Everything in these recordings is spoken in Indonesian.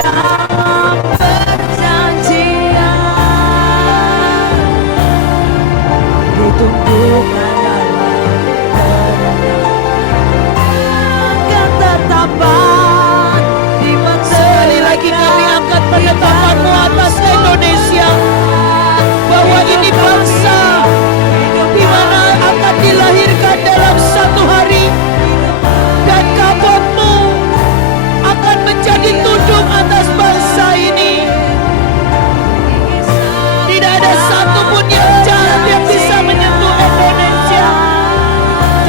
dalam perjanjian, ditumbuhkan dalam ketetapan di mata. Sekali lagi kami angkat penetapan-Mu atas Indonesia, bahwa ini bangsa di mana akan dilahirkan dalam satu hari, dan kabut-Mu akan menjadi tunduk atas bangsa ini. Tidak ada satupun yang jahat yang bisa menyentuh Indonesia.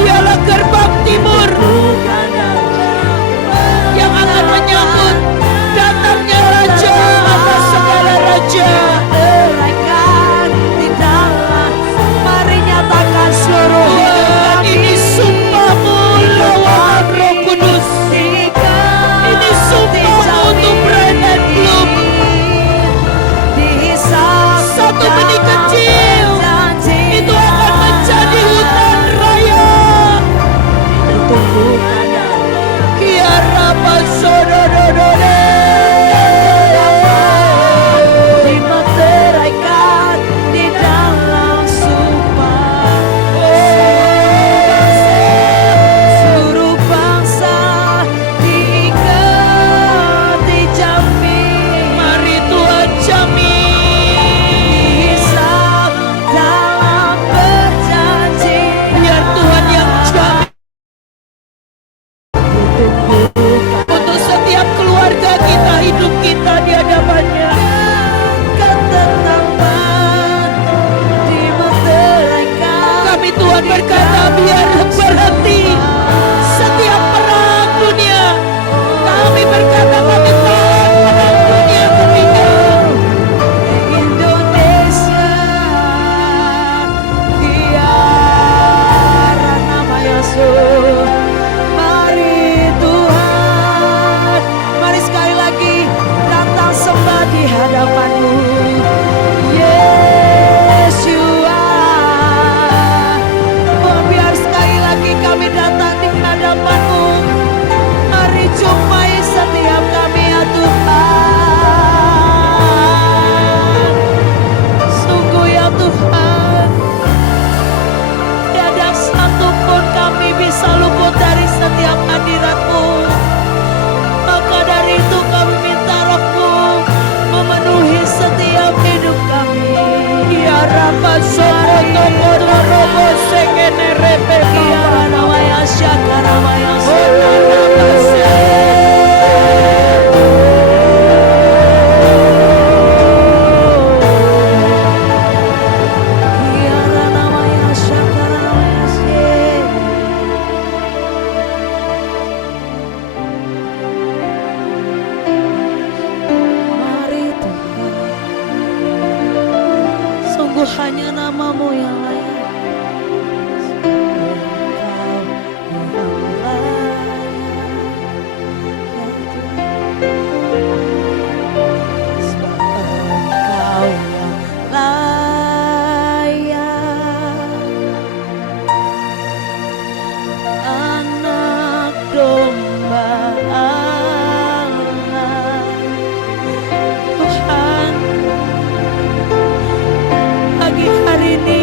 Dialah gerbang timur yang akan menyambut datangnya Raja atas segala raja. Di dalam, mari nyatakan seluruh hidup kami. Ini sumpah-Mu lawan Roh Kudus. Ini sumpah-Mu untuk Brand and Bloom. Satu benih kecil itu akan menjadi hutan raya. Kiara Pasodododode dimeteraikan di dalam sumpah. Seluruh bangsa diikat, dijamin. Mari Tuhan jamin. Hisap dalam perjanjian. Biar Tuhan yang jamin untuk setiap keluarga kita, hidup kita di hadapannya. Ketetapan dimeteraikan. Kami Tuhan berkata, biar berhenti setiap perang dunia. Kami berkata, kami tahan perang dunia ketiga. Indonesia, biar nama Yesus. Mari Tuhan, mari sekali lagi datang sembah di hadapan-Mu. Yeshua, oh, biar sekali lagi kami datang di hadapan-Mu. Mari jumpai setiap kami ya Tuhan. Sungguh ya Tuhan, tiada satupun kami bisa luput dari setiap hadirat-Mu. Maka dari itu kami minta Roh-Mu memenuhi setiap hidup kami. Ya Rabba Sokoto Koto Robo Sekene Repe Ya Ramaya Syakarabaya Sotarabase. Ya Ramaya Syakarabase. Mari Tuhan, sungguh hanya nama-Mu yang layak. Engkau yang layak, anak domba Allah. Tuhan, pagi hari ini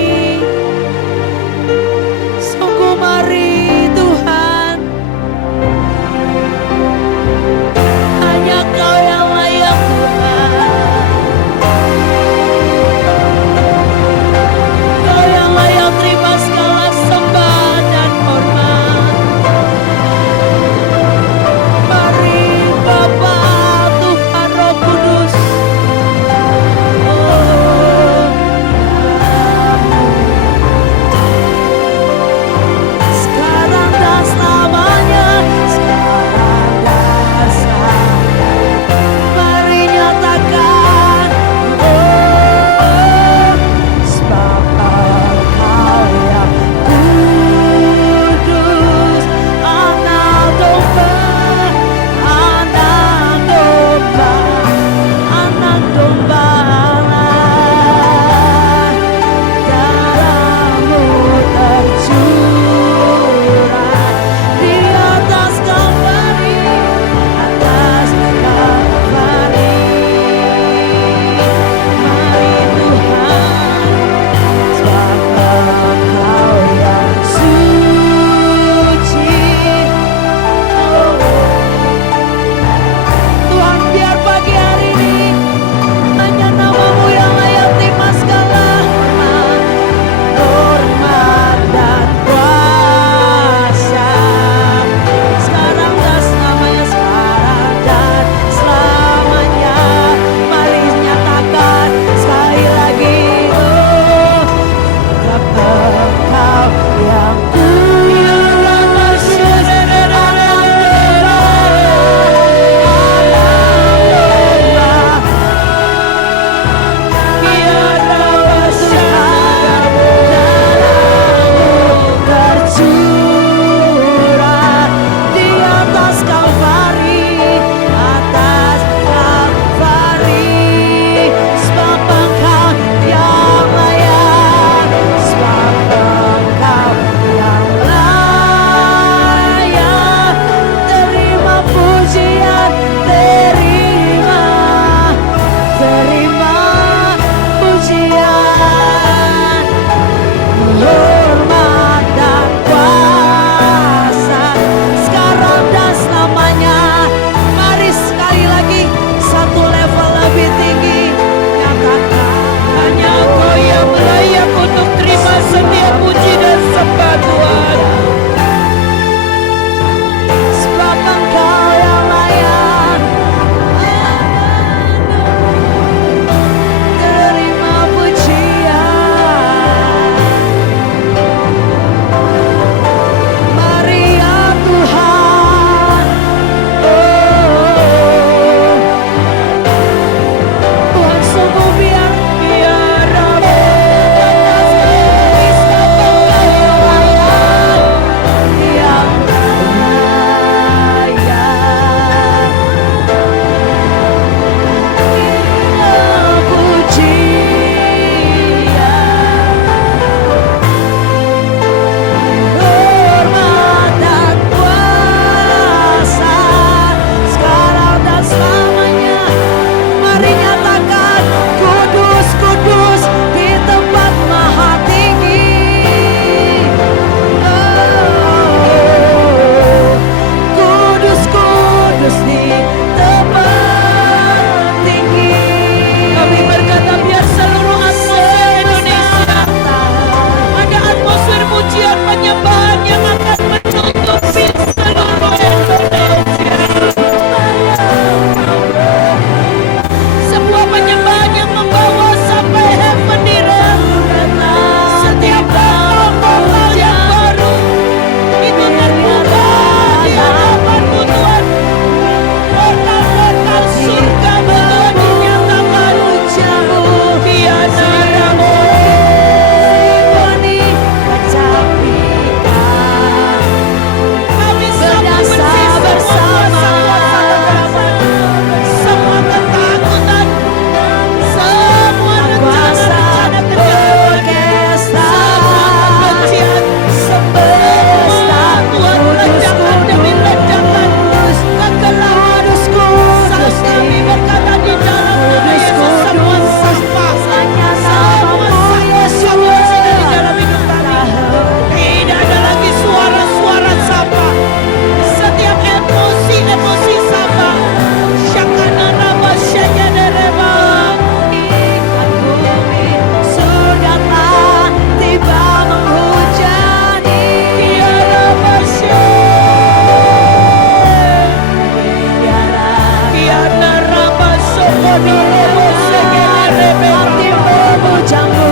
hati memujamu.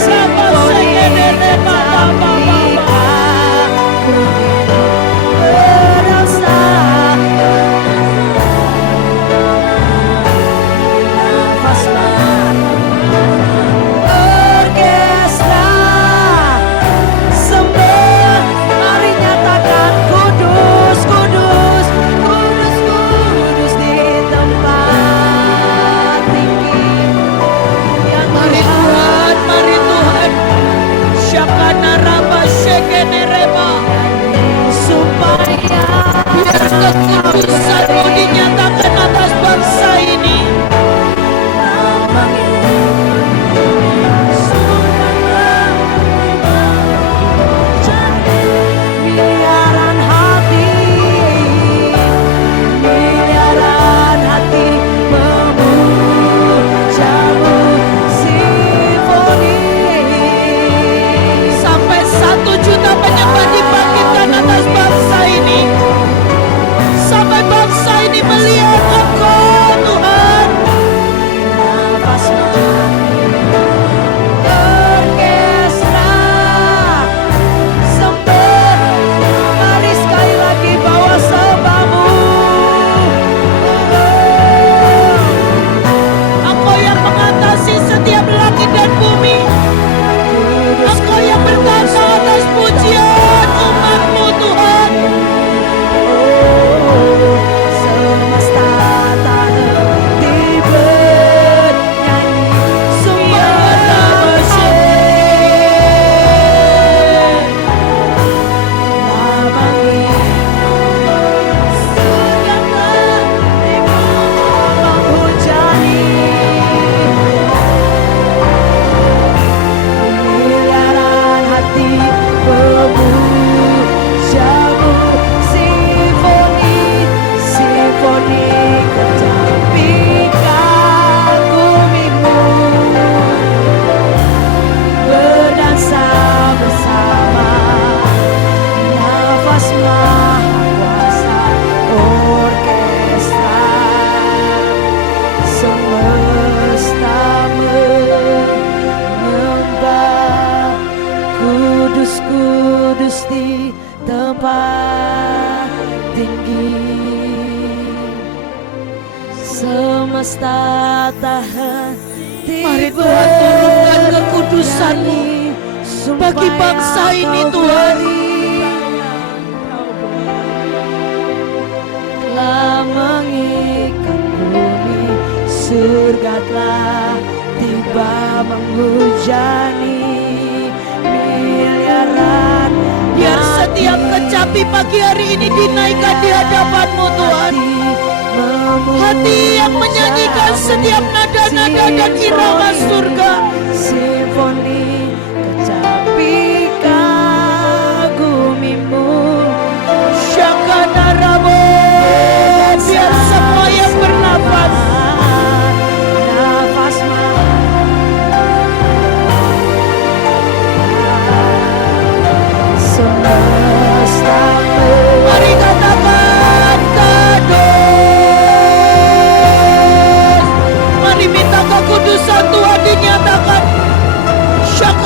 Simfoni kecantikanmu berasa. Orkestra sembah, mari nyatakan kudus, kudus, kudus, kudus di tempat tinggi. Yang Mari Tuhan, mari Tuhan. Syakana raba shekene reba. supaya Biar kekudusan-Mu dinyatakan atas bangsa ini. miliaran hati, miliaran hati memujamu. Simfoni Sampai 1 juta penyembah dibangkitkan atas bangsa ini. Sampai bangsa ini melihat Engkau Tuhan. orkestra sembah, mari sekali lagi bawa sembahmu. Engkau yang mengatasi setiap langit dan bumi. Engkau yang bertata atas pujian umat-Mu Tuhan. Semesta tak henti bernyanyi, Biar nama miliaran hati memujamu. Simfoni, simfoni kecantikan bumimu berdansa bersama. Nafas maha kuasa orkestra semesta menyembah. Kudus, kudus di tempat tinggi. Semesta tak henti Mari Tuhan turunkan kekudusan-Mu bagi bangsa ini, Tuhan. Telah mengikat bumi, surga telah tiba menghujani miliaran. Biar setiap kecapi pagi hari ini dinaikkan di hadapan-Mu Tuhan. Hati yang menyanyikan setiap nada-nada dan irama surga. Simfoni kecapi kagumimu. Syakana rabo. Biar semua yang bernapas nafas semesta mari katakan kados. Mari minta kekudusan Tuhan dinyatakan. Syakana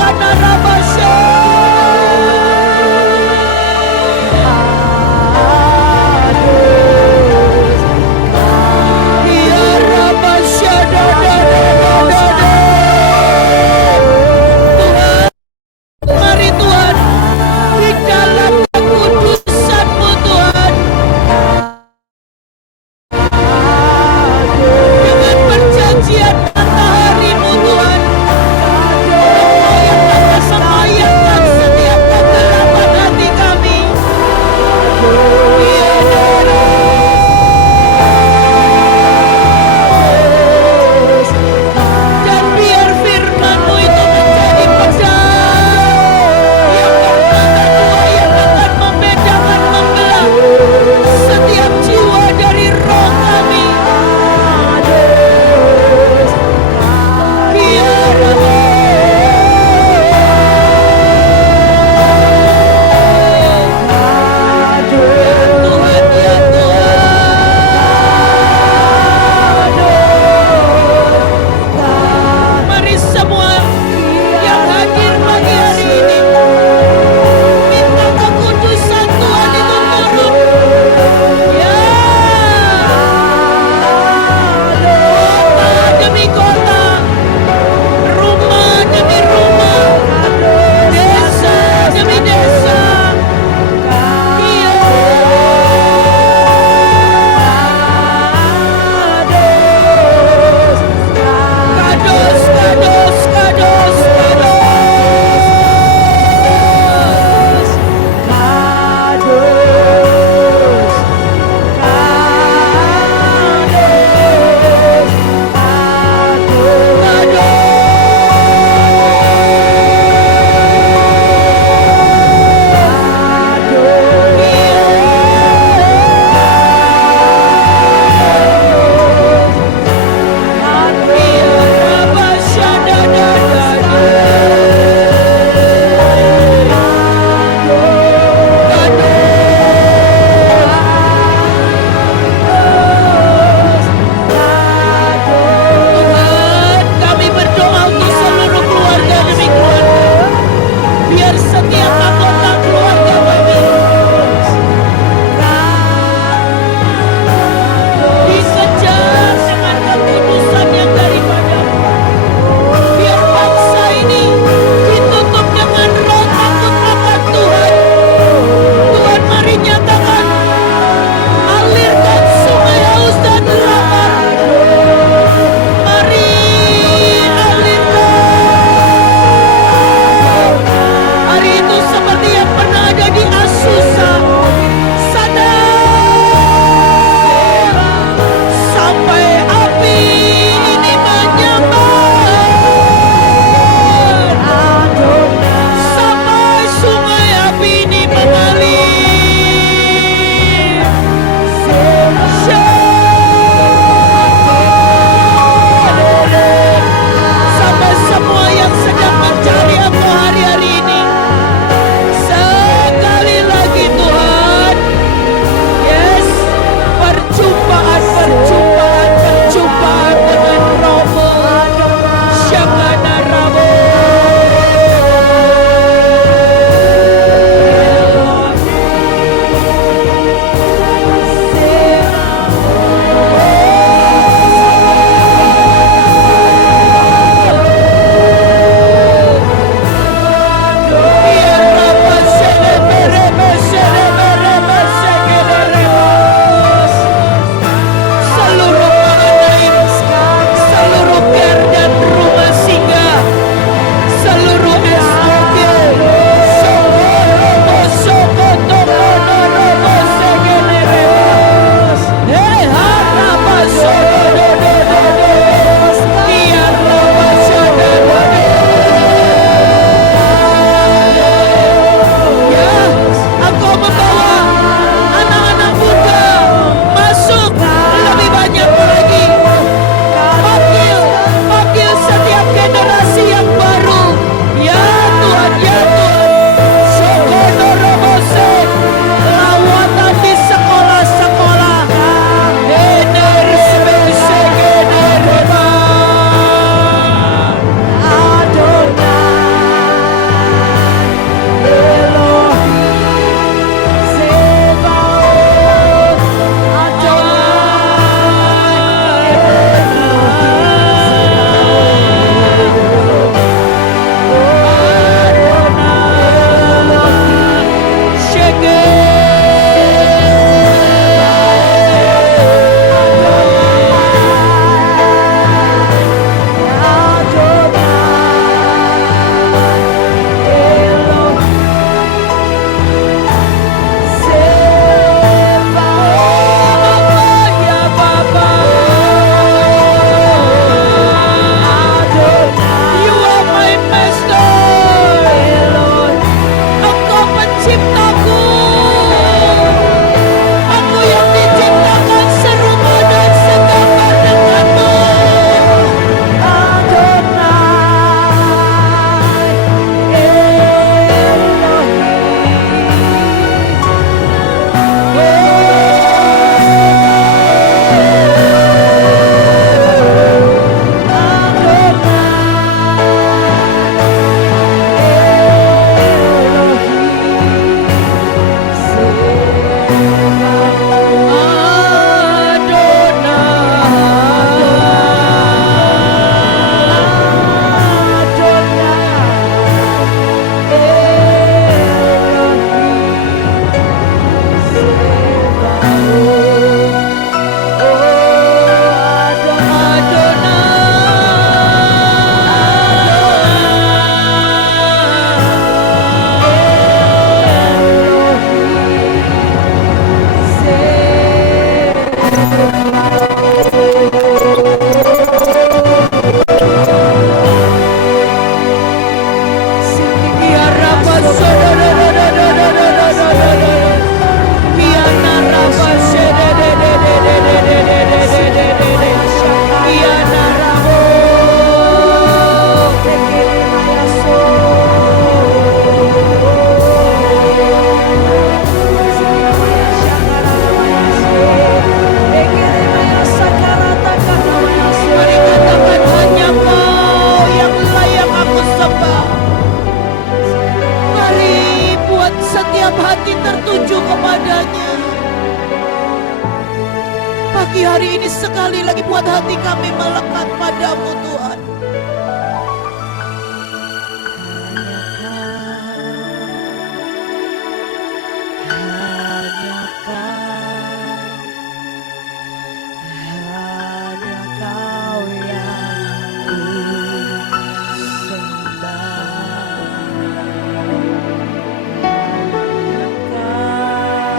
hati kami melekat padamu Tuhan.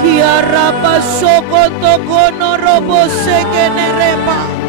Kiarapa sokoto kono robo sekene repa.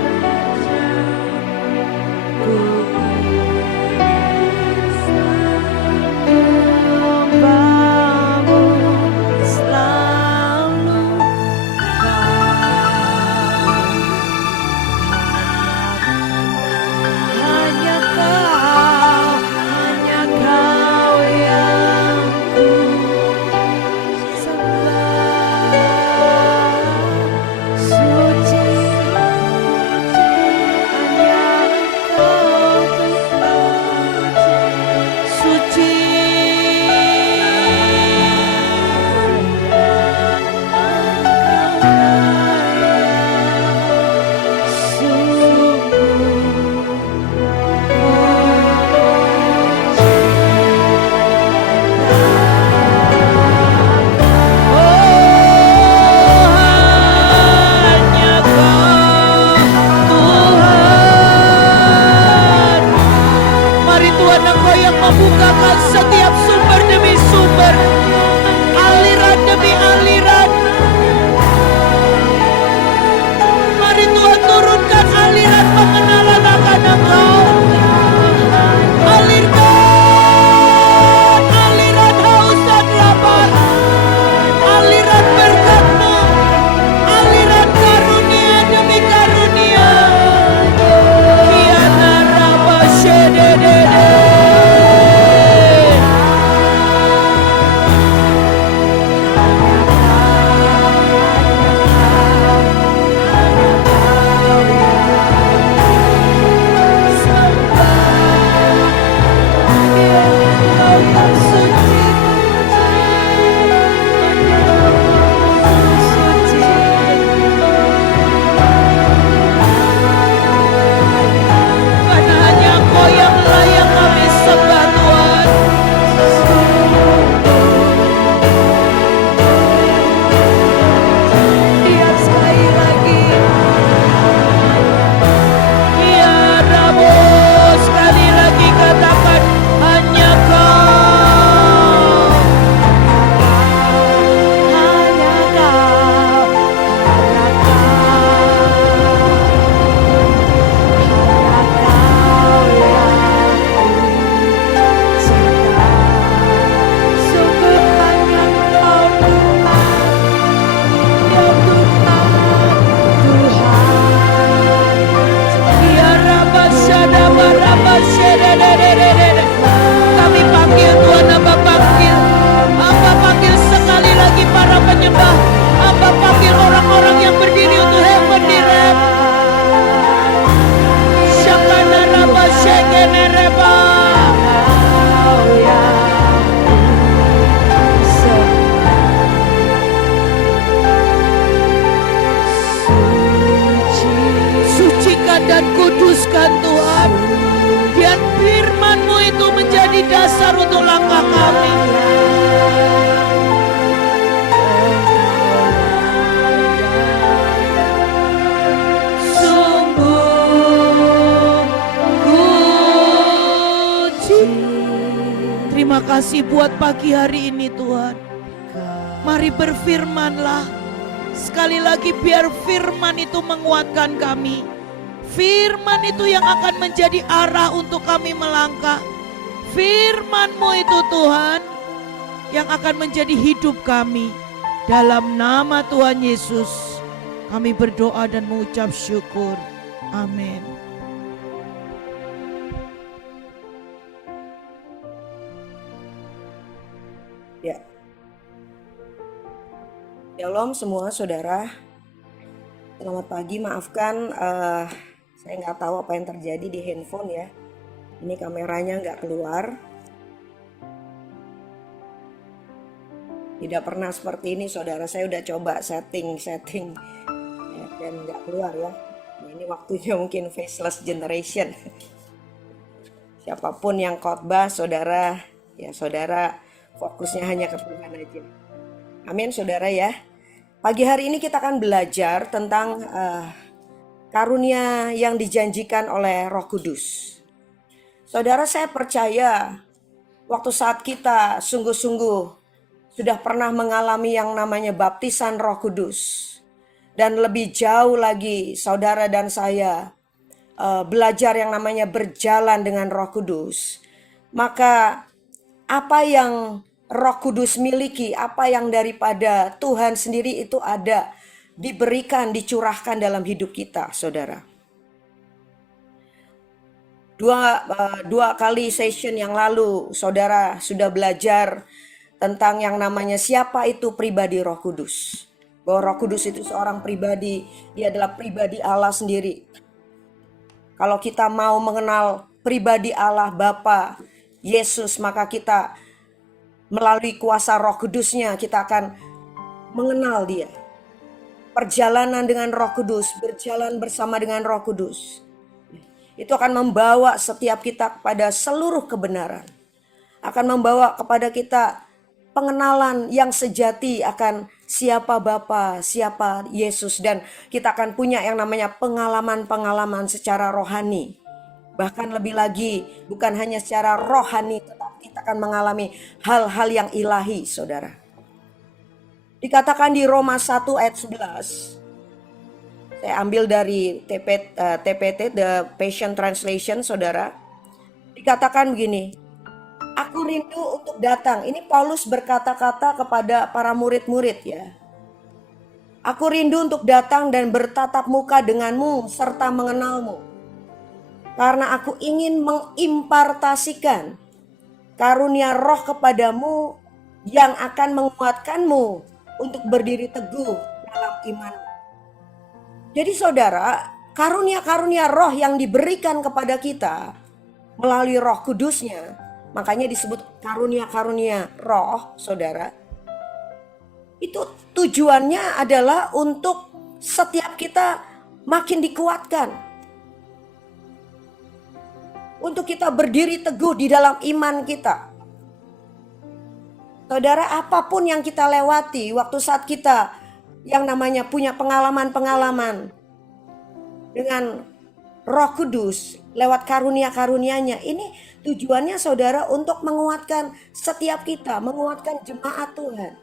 Membukakan setiap sumber demi sumber, aliran demi aliran. Mari Tuhan turunkan aliran pengenalan akan Engkau. Alirkan aliran haus dan lapar, aliran berkat-Mu, aliran karunia demi karunia. Kiana raba shededede. Karena hanya Engkau yang layak kami sembah Tuhan. Lihat sekali lagi. Ya Rabu, sekali lagi katakan hanya Kau. Hanya Kau. Hanya Kau yang cinta. Sungguh hanya Kau Tuhan. Ya Tuhan, Tuhan. Ya Rabba Shadaba Rabba Shededededede. Kami panggil Tuhan, Amba panggil. Amba panggil sekali lagi para penyembah. Amba panggil orang-orang yang berdiri untuk heaven direct. Shakana Rabba Shekene Reba. Sucikan dan kuduskan Tuhan. Biar firman-Mu itu menjadi dasar untuk langkah kami. Sungguh puji. Terima kasih buat pagi hari ini Tuhan. Mari berfirman-lah. Sekali lagi biar firman itu menguatkan kami. Firman itu yang akan menjadi arah untuk kami melangkah. Firman-Mu itu Tuhan yang akan menjadi hidup kami. Dalam nama Tuhan Yesus kami berdoa dan mengucap syukur. Amin. Ya, Shalom semua saudara. Selamat pagi, maafkan saya nggak tahu apa yang terjadi di handphone ya. Ini kameranya nggak keluar. Tidak pernah seperti ini saudara, saya udah coba setting ya, dan nggak keluar ya. Nah, ini waktunya mungkin faceless generation. Siapapun yang khotbah, saudara, ya saudara fokusnya hanya ke Tuhan aja. Amin, saudara ya. Pagi hari ini kita akan belajar tentang karunia yang dijanjikan oleh Roh Kudus. Saudara, saya percaya waktu saat kita sungguh-sungguh sudah pernah mengalami yang namanya baptisan Roh Kudus. Dan lebih jauh lagi saudara dan saya belajar yang namanya berjalan dengan Roh Kudus. Maka apa yang Roh Kudus miliki, apa yang daripada Tuhan sendiri itu ada, diberikan, dicurahkan dalam hidup kita, saudara. Dua kali session yang lalu, saudara sudah belajar tentang yang namanya siapa itu pribadi Roh Kudus. Bahwa Roh Kudus itu seorang pribadi, dia adalah pribadi Allah sendiri. Kalau kita mau mengenal pribadi Allah Bapa, Yesus, maka kita melalui kuasa Roh Kudusnya kita akan mengenal dia. Perjalanan dengan Roh Kudus, berjalan bersama dengan Roh Kudus, itu akan membawa setiap kita kepada seluruh kebenaran. Akan membawa kepada kita pengenalan yang sejati akan siapa Bapa, siapa Yesus, dan kita akan punya yang namanya pengalaman-pengalaman secara rohani. Bahkan lebih lagi, bukan hanya secara rohani, tetapi kita akan mengalami hal-hal yang ilahi, saudara. Dikatakan di Roma 1 ayat 11, saya ambil dari TPT, The Passion Translation, saudara. Dikatakan begini, aku rindu untuk datang. Ini Paulus berkata-kata kepada para murid-murid ya. Aku rindu untuk datang dan bertatap muka denganmu serta mengenalmu. Karena aku ingin mengimpartasikan karunia Roh kepadamu yang akan menguatkanmu untuk berdiri teguh dalam iman. Jadi saudara, karunia-karunia Roh yang diberikan kepada kita melalui Roh Kudusnya, makanya disebut karunia-karunia Roh, saudara. Itu tujuannya adalah untuk setiap kita makin dikuatkan. Untuk kita berdiri teguh di dalam iman kita. Saudara, apapun yang kita lewati waktu saat kita yang namanya punya pengalaman-pengalaman dengan Roh Kudus lewat karunia-karunianya, ini tujuannya saudara untuk menguatkan setiap kita, menguatkan jemaat Tuhan.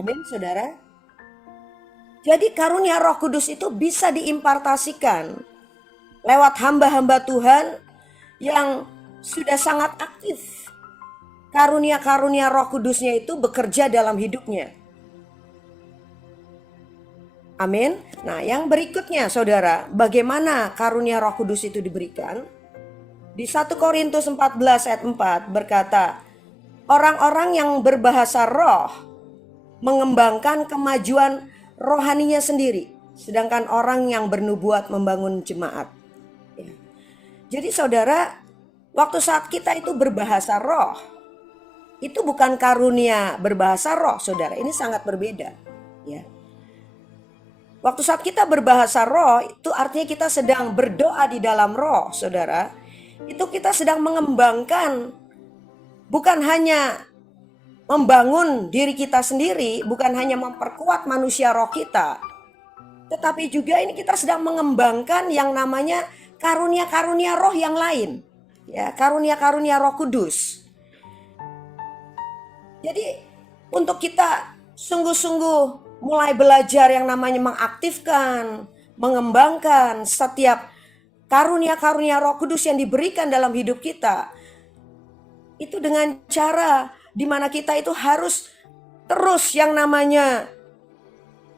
Amin, saudara. Jadi karunia Roh Kudus itu bisa diimpartasikan lewat hamba-hamba Tuhan yang sudah sangat aktif. Karunia-karunia Roh Kudusnya itu bekerja dalam hidupnya. Amin. Nah, yang berikutnya saudara, bagaimana karunia Roh Kudus itu diberikan? Di 1 Korintus 14 ayat 4 berkata, orang-orang yang berbahasa roh mengembangkan kemajuan rohaninya sendiri, sedangkan orang yang bernubuat membangun jemaat. Ya. Jadi saudara, waktu saat kita itu berbahasa roh, itu bukan karunia berbahasa roh, saudara. Ini sangat berbeda. Ya. Waktu saat kita berbahasa roh, itu artinya kita sedang berdoa di dalam roh, saudara. Itu kita sedang mengembangkan, bukan hanya membangun diri kita sendiri, bukan hanya memperkuat manusia roh kita, tetapi juga ini kita sedang mengembangkan yang namanya karunia-karunia roh yang lain. Ya, karunia-karunia Roh Kudus. Jadi untuk kita sungguh-sungguh mulai belajar yang namanya mengaktifkan, mengembangkan setiap karunia-karunia Roh Kudus yang diberikan dalam hidup kita. Itu dengan cara di mana kita itu harus terus yang namanya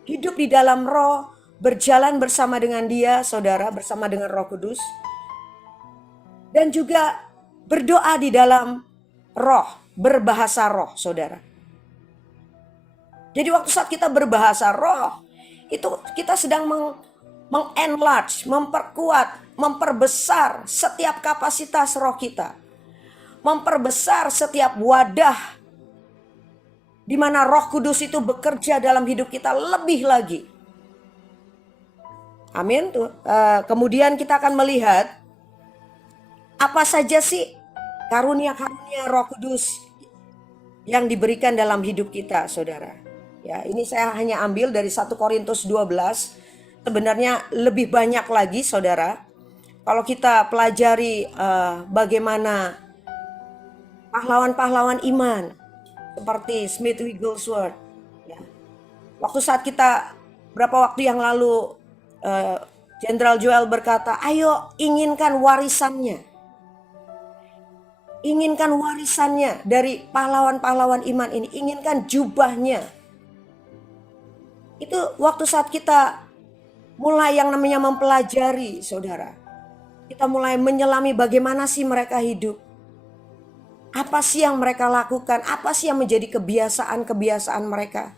hidup di dalam roh, berjalan bersama dengan dia, saudara, bersama dengan Roh Kudus. Dan juga berdoa di dalam roh, berbahasa roh, saudara. Jadi waktu saat kita berbahasa roh, itu kita sedang mengenlarge, memperkuat, memperbesar setiap kapasitas roh kita. Memperbesar setiap wadah di mana Roh Kudus itu bekerja dalam hidup kita lebih lagi. Amin. Kemudian kita akan melihat apa saja sih karunia-karunia Roh Kudus yang diberikan dalam hidup kita, saudara. Ya, ini saya hanya ambil dari 1 Korintus 12. Sebenarnya lebih banyak lagi, saudara. Kalau kita pelajari bagaimana pahlawan-pahlawan iman seperti Smith Wigglesworth, ya. Waktu saat kita berapa waktu yang lalu Jenderal Joel berkata, ayo inginkan warisannya. Inginkan warisannya dari pahlawan-pahlawan iman ini. Inginkan jubahnya. Itu waktu saat kita mulai yang namanya mempelajari, saudara. Kita mulai menyelami bagaimana sih mereka hidup. Apa sih yang mereka lakukan? Apa sih yang menjadi kebiasaan-kebiasaan mereka?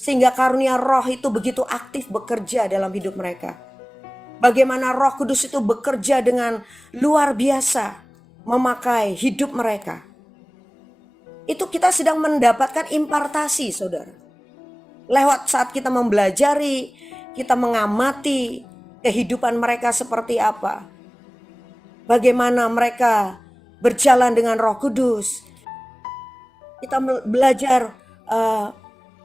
Sehingga karunia roh itu begitu aktif bekerja dalam hidup mereka. Bagaimana Roh Kudus itu bekerja dengan luar biasa memakai hidup mereka. Itu kita sedang mendapatkan impartasi, saudara. Lewat saat kita mempelajari, kita mengamati kehidupan mereka seperti apa. Bagaimana mereka berjalan dengan Roh Kudus. Kita belajar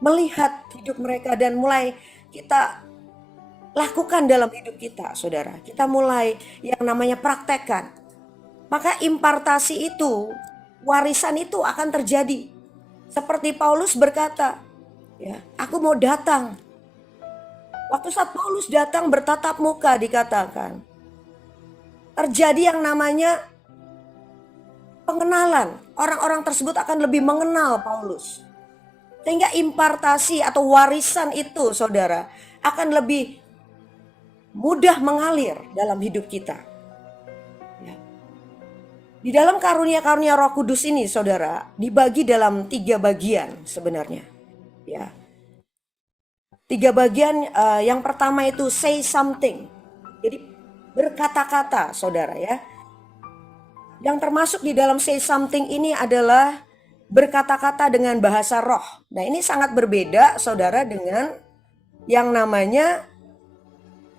melihat hidup mereka dan mulai kita lakukan dalam hidup kita, saudara. Kita mulai yang namanya praktekkan. Maka impartasi itu, warisan itu akan terjadi. Seperti Paulus berkata, ya, aku mau datang. Waktu saat Paulus datang bertatap muka dikatakan, terjadi yang namanya pengenalan. Orang-orang tersebut akan lebih mengenal Paulus. Sehingga impartasi atau warisan itu, saudara, akan lebih mudah mengalir dalam hidup kita. Ya. Di dalam karunia-karunia Roh Kudus ini, saudara, dibagi dalam 3 bagian sebenarnya. Ya. 3 bagian, yang pertama itu say something. Jadi berkata-kata, saudara ya. Yang termasuk di dalam say something ini adalah berkata-kata dengan bahasa roh. Nah, ini sangat berbeda, saudara, dengan yang namanya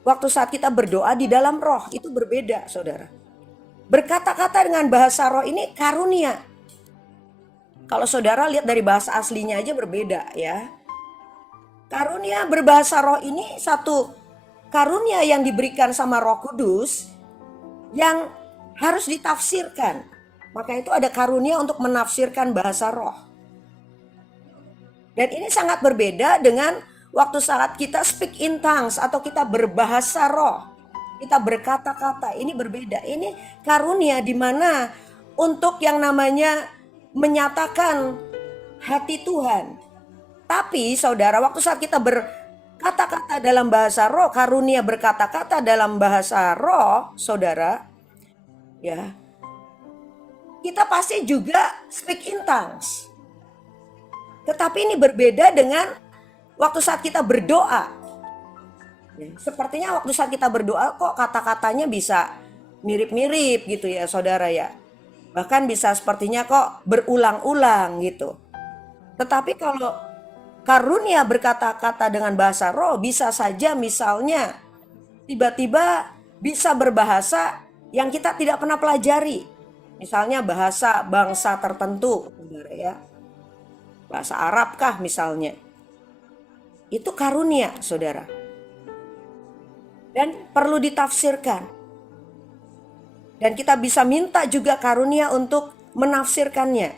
waktu saat kita berdoa di dalam roh. Itu berbeda, saudara. Berkata-kata dengan bahasa roh ini karunia. Kalau saudara lihat dari bahasa aslinya aja berbeda ya. Karunia berbahasa roh ini satu karunia yang diberikan sama Roh Kudus yang harus ditafsirkan. Maka itu ada karunia untuk menafsirkan bahasa roh. Dan ini sangat berbeda dengan waktu saat kita speak in tongues atau kita berbahasa roh. Kita berkata-kata, ini berbeda. Ini karunia di mana untuk yang namanya menyatakan hati Tuhan. Tapi saudara, waktu saat kita berkata-kata dalam bahasa roh, karunia berkata-kata dalam bahasa roh, saudara, ya, kita pasti juga speak in tongues. Tetapi ini berbeda dengan waktu saat kita berdoa. Ya, sepertinya waktu saat kita berdoa kok kata-katanya bisa mirip-mirip gitu ya, saudara ya. Bahkan bisa sepertinya kok berulang-ulang gitu. Tetapi kalau karunia berkata-kata dengan bahasa roh, bisa saja misalnya tiba-tiba bisa berbahasa yang kita tidak pernah pelajari. Misalnya bahasa bangsa tertentu, saudara ya. Bahasa Arab kah misalnya. Itu karunia, saudara. Dan perlu ditafsirkan. Dan kita bisa minta juga karunia untuk menafsirkannya.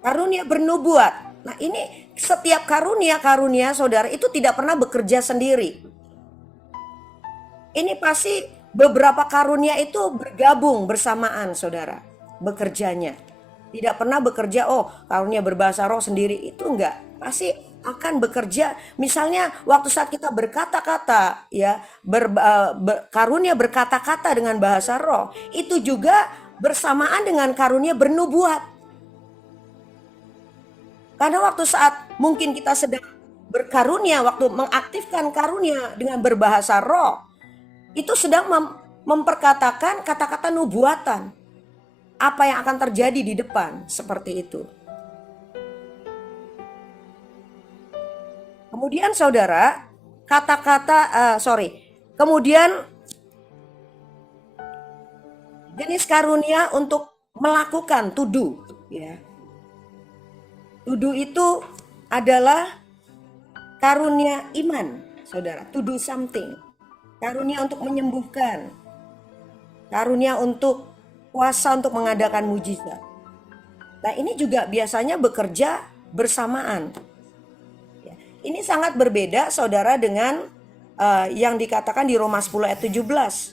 Karunia bernubuat. Nah, ini setiap karunia saudara itu tidak pernah bekerja sendiri. Ini pasti beberapa karunia itu bergabung bersamaan, saudara, bekerjanya. Tidak pernah bekerja, oh karunia berbahasa roh sendiri, itu enggak. Pasti akan bekerja. Misalnya waktu saat kita berkata-kata, ya, karunia berkata-kata dengan bahasa roh, itu juga bersamaan dengan karunia bernubuat. Karena waktu saat mungkin kita sedang berkarunia, waktu mengaktifkan karunia dengan berbahasa roh, itu sedang memperkatakan kata-kata nubuatan. Apa yang akan terjadi di depan, seperti itu. Kemudian saudara, Kemudian jenis karunia untuk melakukan to do, ya. To do itu adalah karunia iman, saudara. To do something. Karunia untuk menyembuhkan. Karunia untuk kuasa untuk mengadakan mujizat. Nah, ini juga biasanya bekerja bersamaan. Ya, ini sangat berbeda, saudara, dengan yang dikatakan di Roma 10 ayat 17.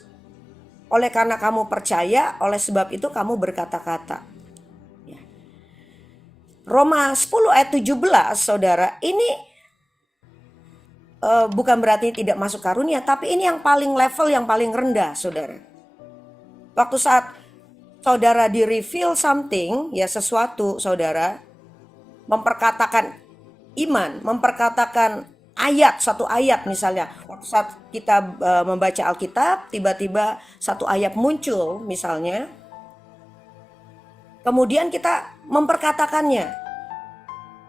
Oleh karena kamu percaya, oleh sebab itu kamu berkata-kata. Ya. Roma 10 ayat 17, saudara, ini bukan berarti tidak masuk karunia, tapi ini yang paling level, yang paling rendah, saudara. Waktu saat saudara di-reveal something, ya sesuatu, saudara, memperkatakan iman, memperkatakan ayat, satu ayat misalnya. Waktu saat kita membaca Alkitab, tiba-tiba satu ayat muncul misalnya. Kemudian kita memperkatakannya.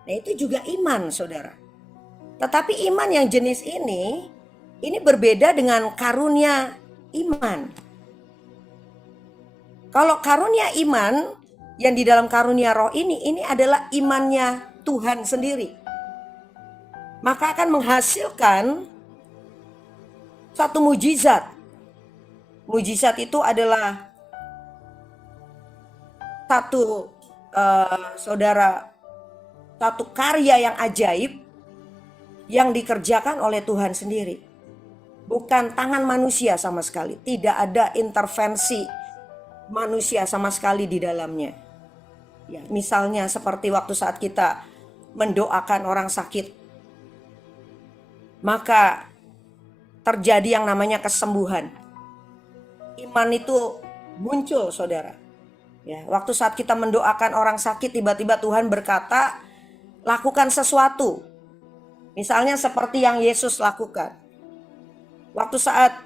Nah, itu juga iman, saudara. Tetapi iman yang jenis ini berbeda dengan karunia iman. Kalau karunia iman yang di dalam karunia roh ini adalah imannya Tuhan sendiri. Maka akan menghasilkan satu mujizat. Mujizat itu adalah satu karya yang ajaib yang dikerjakan oleh Tuhan sendiri. Bukan tangan manusia sama sekali. Tidak ada intervensi manusia sama sekali di dalamnya. Ya, misalnya seperti waktu saat kita mendoakan orang sakit, maka terjadi yang namanya kesembuhan. Iman itu muncul, saudara. Ya, waktu saat kita mendoakan orang sakit, tiba-tiba Tuhan berkata, lakukan sesuatu. Misalnya seperti yang Yesus lakukan. Waktu saat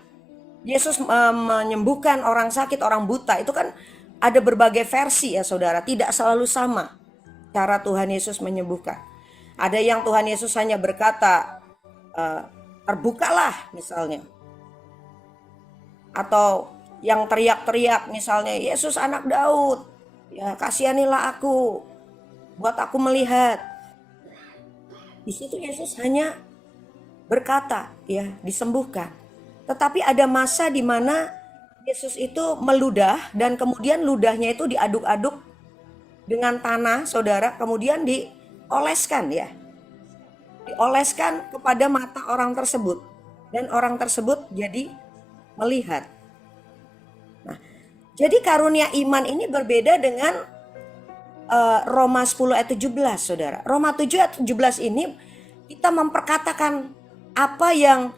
Yesus menyembuhkan orang sakit, orang buta, itu kan ada berbagai versi ya, saudara. Tidak selalu sama cara Tuhan Yesus menyembuhkan. Ada yang Tuhan Yesus hanya berkata, terbukalah misalnya. Atau yang teriak-teriak misalnya, Yesus anak Daud, ya kasihanilah aku, buat aku melihat. Di situ Yesus hanya berkata, ya disembuhkan. Tetapi ada masa di mana Yesus itu meludah dan kemudian ludahnya itu diaduk-aduk dengan tanah, saudara, kemudian dioleskan ya. Dioleskan kepada mata orang tersebut dan orang tersebut jadi melihat. Nah, jadi karunia iman ini berbeda dengan Roma 10 ayat 17, saudara. Roma 7 ayat 17 ini kita memperkatakan apa yang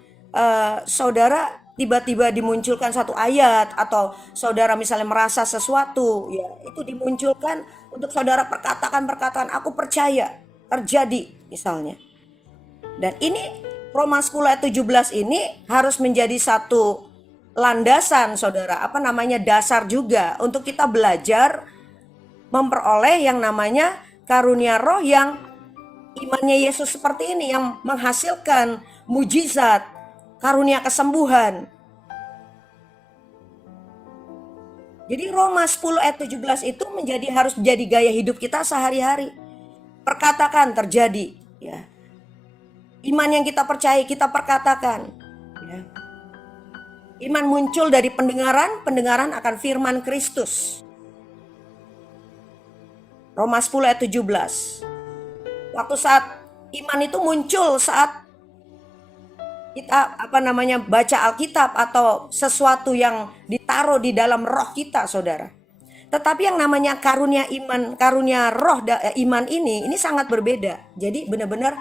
saudara tiba-tiba dimunculkan satu ayat, atau saudara misalnya merasa sesuatu, ya itu dimunculkan untuk saudara perkatakan aku percaya terjadi misalnya. Dan ini Roma 10 ayat 17 ini harus menjadi satu landasan, saudara, dasar juga untuk kita belajar memperoleh yang namanya karunia roh yang imannya Yesus seperti ini, yang menghasilkan mujizat, karunia kesembuhan. Jadi Roma 10 ayat 17 itu harus menjadi gaya hidup kita sehari-hari. Perkatakan terjadi, ya. Iman yang kita percaya kita perkatakan, ya. Iman muncul dari pendengaran, pendengaran akan firman Kristus. Roma 10 ayat 17. Waktu saat iman itu muncul saat kita baca Alkitab atau sesuatu yang ditaruh di dalam roh kita, saudara. Tetapi yang namanya karunia iman, karunia roh iman ini sangat berbeda. Jadi benar-benar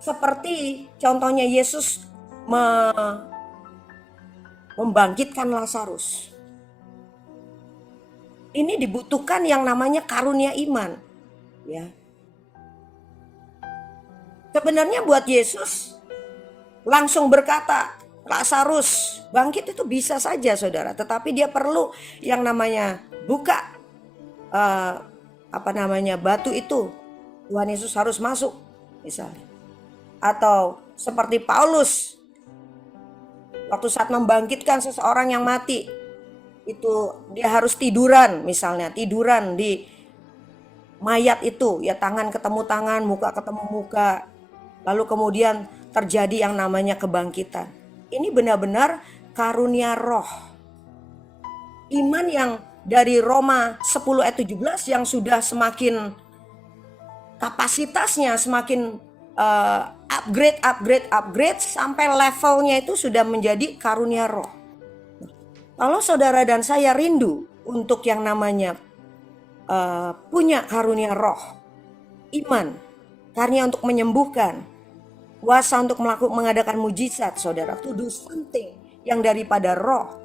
seperti contohnya Yesus membangkitkan Lazarus. Ini dibutuhkan yang namanya karunia iman, ya. Sebenarnya buat Yesus langsung berkata Lazarus bangkit itu bisa saja, saudara. Tetapi dia perlu yang namanya buka batu itu. Tuhan Yesus harus masuk misalnya. Atau Seperti Paulus, waktu saat membangkitkan seseorang yang mati, itu dia harus tiduran, misalnya tiduran di mayat itu, ya tangan ketemu tangan, muka ketemu muka. Lalu kemudian terjadi yang namanya kebangkitan. Ini benar-benar karunia roh. Iman yang dari Roma 10 ayat 17 yang sudah semakin kapasitasnya semakin upgrade sampai levelnya itu sudah menjadi karunia roh. Kalau saudara dan saya rindu untuk yang namanya punya karunia roh, iman, karunia untuk menyembuhkan, kuasa untuk mengadakan mujizat, saudara, to do something yang daripada roh.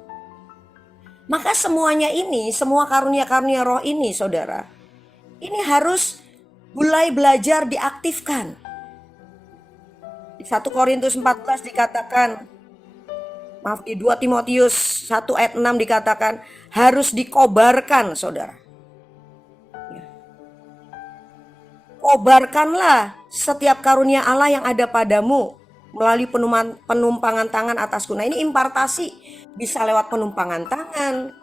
Maka semuanya ini, semua karunia-karunia roh ini, saudara, ini harus mulai belajar diaktifkan. Di 1 Korintus 14 dikatakan, di 2 Timotius 1 ayat 6 dikatakan, harus dikobarkan, saudara. Kobarkanlah setiap karunia Allah yang ada padamu melalui penumpangan tangan atasku. Nah, ini impartasi bisa lewat penumpangan tangan.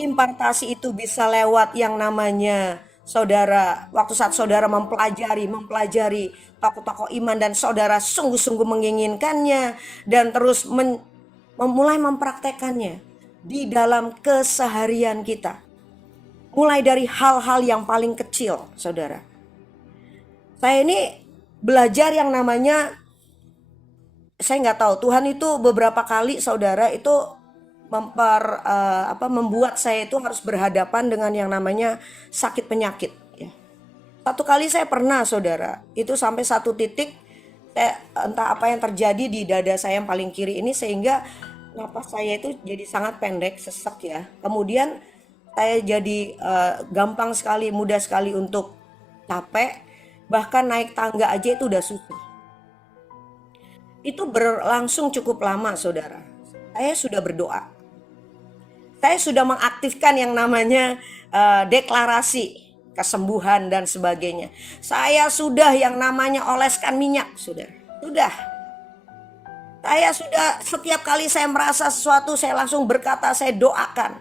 Impartasi itu bisa lewat yang namanya saudara, waktu saat saudara mempelajari tokoh-tokoh iman dan saudara sungguh-sungguh menginginkannya dan terus mulai mempraktekannya di dalam keseharian kita. Mulai dari hal-hal yang paling kecil, saudara. Saya ini belajar yang namanya, saya nggak tahu, Tuhan itu beberapa kali, saudara, itu membuat saya itu harus berhadapan dengan yang namanya sakit penyakit. Ya. Satu kali saya pernah, saudara, itu sampai satu titik, entah apa yang terjadi di dada saya yang paling kiri ini sehingga napas saya itu jadi sangat pendek, sesak ya. Kemudian saya jadi mudah sekali untuk capek. Bahkan naik tangga aja itu udah susah. Itu berlangsung cukup lama, saudara. Saya sudah berdoa. Saya sudah mengaktifkan yang namanya deklarasi kesembuhan dan sebagainya. Saya sudah yang namanya oleskan minyak, saudara. Sudah. Saya sudah, setiap kali saya merasa sesuatu, saya langsung berkata, saya doakan.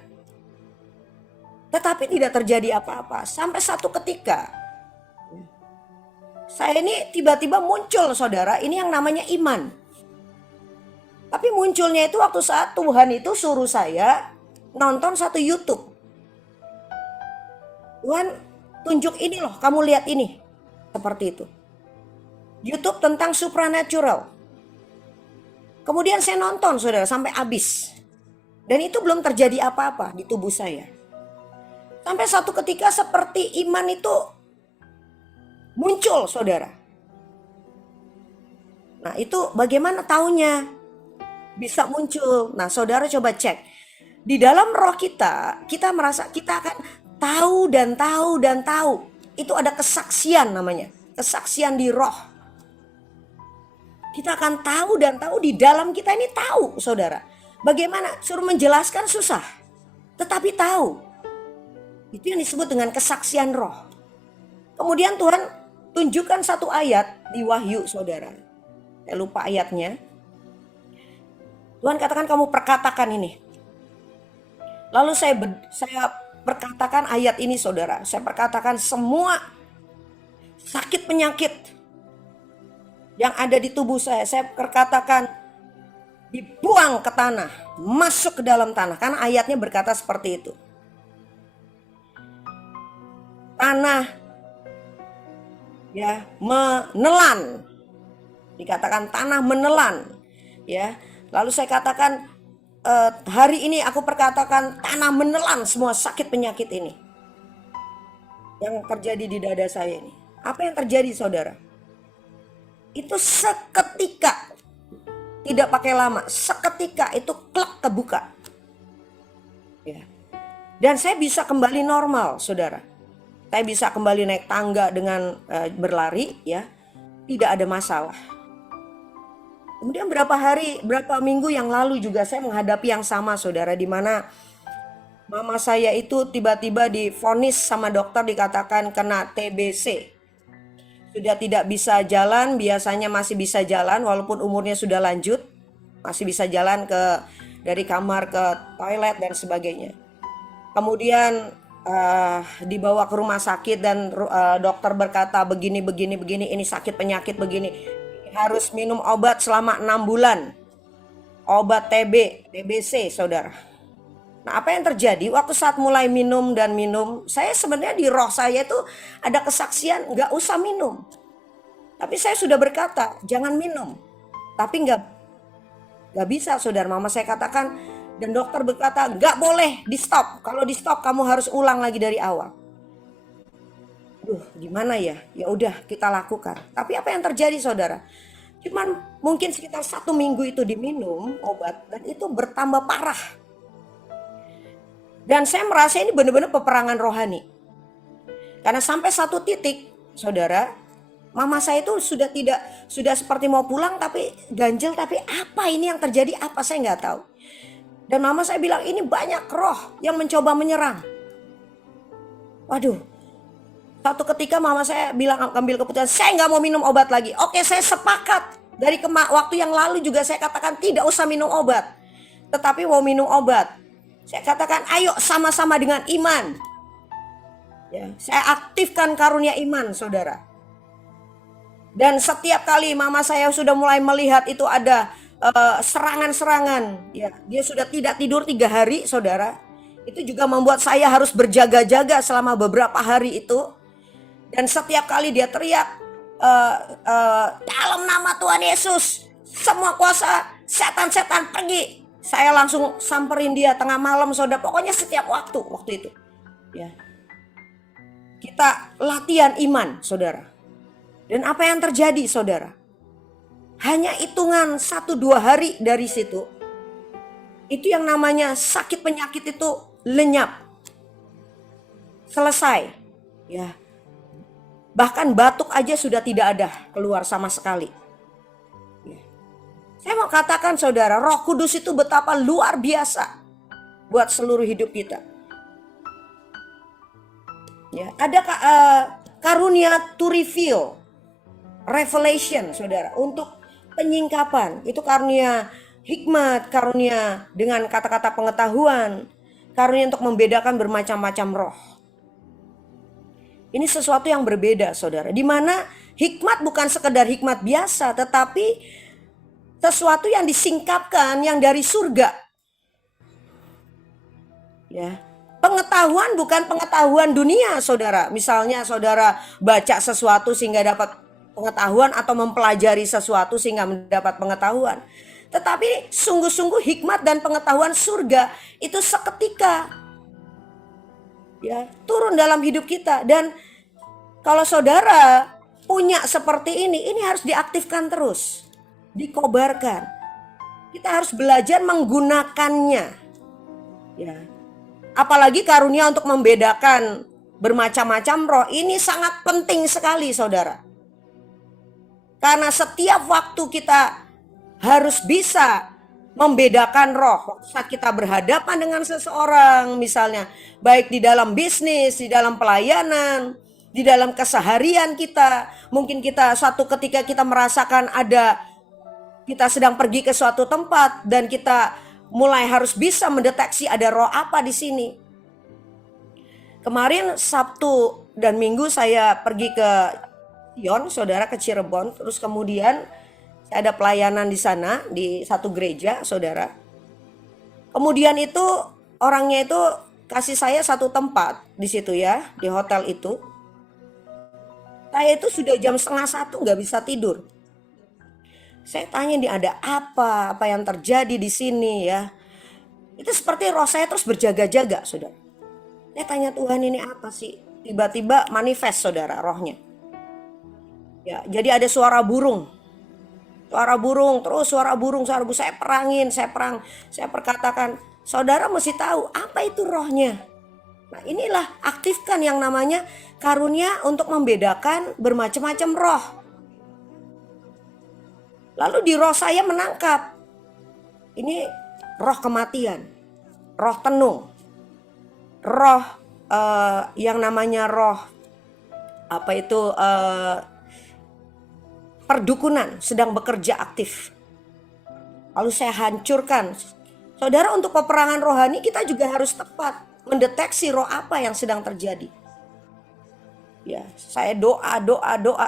Tetapi tidak terjadi apa-apa. Sampai satu ketika, saya ini tiba-tiba muncul, saudara, ini yang namanya iman. Tapi munculnya itu waktu saat Tuhan itu suruh saya nonton satu YouTube. Tuhan tunjuk ini loh, kamu lihat ini. Seperti itu. YouTube tentang supernatural. Kemudian saya nonton, saudara, sampai habis. Dan itu belum terjadi apa-apa di tubuh saya. Sampai satu ketika seperti iman itu muncul, saudara. Nah, itu bagaimana taunya bisa muncul? Nah, saudara coba cek. Di dalam roh kita merasa kita akan tahu dan tahu dan tahu. Itu ada kesaksian namanya. Kesaksian di roh. Kita akan tahu dan tahu, di dalam kita ini tahu, saudara. Bagaimana? Suruh menjelaskan susah. Tetapi tahu. Itu yang disebut dengan kesaksian roh. Kemudian Tuhan tunjukkan satu ayat di Wahyu, saudara. Saya lupa ayatnya. Tuhan katakan kamu perkatakan ini. Lalu saya perkatakan ayat ini, saudara. Saya perkatakan semua sakit penyakit yang ada di tubuh saya perkatakan dibuang ke tanah, masuk ke dalam tanah. Karena ayatnya berkata seperti itu. Tanah ya menelan, dikatakan tanah menelan, ya. Lalu saya katakan hari ini aku perkatakan tanah menelan semua sakit penyakit ini yang terjadi di dada saya ini. Apa yang terjadi, saudara? Itu seketika, tidak pakai lama, seketika itu klak kebuka, ya. Dan saya bisa kembali normal, saudara. Saya bisa kembali naik tangga dengan berlari, ya, tidak ada masalah. Kemudian berapa minggu yang lalu juga saya menghadapi yang sama, saudara, di mana mama saya itu tiba-tiba divonis sama dokter dikatakan kena TBC. sudah tidak bisa jalan, biasanya masih bisa jalan walaupun umurnya sudah lanjut, masih bisa jalan dari kamar ke toilet dan sebagainya. Kemudian dibawa ke rumah sakit dan dokter berkata begini, ini sakit penyakit begini, harus minum obat selama 6 bulan, obat TBC, saudara. Nah, apa yang terjadi waktu saat mulai minum, saya sebenarnya di roh saya itu ada kesaksian nggak usah minum. Tapi saya sudah berkata jangan minum. Tapi nggak bisa, saudara. Mama saya katakan dan dokter berkata nggak boleh di stop. Kalau di stop kamu harus ulang lagi dari awal. Gimana ya? Ya udah kita lakukan. Tapi apa yang terjadi, saudara? Cuman mungkin sekitar 1 minggu itu diminum obat dan itu bertambah parah. Dan saya merasa ini benar-benar peperangan rohani. Karena sampai satu titik, saudara, mama saya itu sudah seperti mau pulang tapi ganjel, tapi apa ini yang terjadi? Apa saya nggak tahu. Dan mama saya bilang ini banyak roh yang mencoba menyerang. Waduh, satu ketika mama saya bilang ambil keputusan, saya nggak mau minum obat lagi. Oke, saya sepakat. Dari waktu yang lalu juga saya katakan tidak usah minum obat. Tetapi mau minum obat. Saya katakan ayo sama-sama dengan iman. Ya, saya aktifkan karunia iman, saudara. Dan setiap kali mama saya sudah mulai melihat itu ada serangan-serangan. Ya, dia sudah tidak tidur 3 hari, saudara. Itu juga membuat saya harus berjaga-jaga selama beberapa hari itu. Dan setiap kali dia teriak, dalam nama Tuhan Yesus, semua kuasa setan-setan pergi. Saya langsung samperin dia tengah malam, saudara. Pokoknya setiap waktu itu. Ya. Kita latihan iman, saudara. Dan apa yang terjadi, saudara? Hanya hitungan 1-2 hari dari situ, itu yang namanya sakit penyakit itu lenyap. Selesai. Ya. Bahkan batuk aja sudah tidak ada keluar sama sekali. Ya. Saya mau katakan, saudara, Roh Kudus itu betapa luar biasa buat seluruh hidup kita. Ya, ada karunia to reveal, revelation, saudara, untuk penyingkapan. Itu karunia hikmat, karunia dengan kata-kata pengetahuan, karunia untuk membedakan bermacam-macam roh. Ini sesuatu yang berbeda, saudara. Di mana hikmat bukan sekedar hikmat biasa, tetapi sesuatu yang disingkapkan, yang dari surga. Ya. Pengetahuan bukan pengetahuan dunia, saudara. Misalnya saudara baca sesuatu sehingga dapat pengetahuan atau mempelajari sesuatu sehingga mendapat pengetahuan. Tetapi sungguh-sungguh hikmat dan pengetahuan surga itu seketika ya turun dalam hidup kita. Dan kalau saudara punya seperti ini harus diaktifkan terus, dikobarkan. Kita harus belajar menggunakannya. Ya. Apalagi karunia untuk membedakan bermacam-macam roh ini sangat penting sekali, saudara. Karena setiap waktu kita harus bisa membedakan roh. Saat kita berhadapan dengan seseorang, misalnya baik di dalam bisnis, di dalam pelayanan, di dalam keseharian kita. Mungkin kita suatu ketika kita merasakan kita sedang pergi ke suatu tempat dan kita mulai harus bisa mendeteksi ada roh apa di sini. Kemarin Sabtu dan Minggu saya pergi ke Sion, saudara, ke Cirebon. Terus kemudian saya ada pelayanan di sana di satu gereja, saudara. Kemudian itu orangnya itu kasih saya satu tempat di situ ya, di hotel itu. Saya itu sudah jam 12:30 nggak bisa tidur. Saya tanya nih ada apa yang terjadi di sini ya. Itu seperti roh saya terus berjaga-jaga, saudara. Saya tanya Tuhan ini apa sih? Tiba-tiba manifest, saudara, rohnya. Ya, jadi ada suara burung. Terus suara burung. Saya perangin, saya perkatakan, saudara mesti tahu apa itu rohnya. Nah, inilah aktifkan yang namanya karunia untuk membedakan bermacam-macam roh. Lalu di roh saya menangkap, ini roh kematian, roh tenung, roh yang namanya roh apa itu perdukunan sedang bekerja aktif. Lalu saya hancurkan. Saudara, untuk peperangan rohani kita juga harus tepat mendeteksi roh apa yang sedang terjadi. Ya, saya doa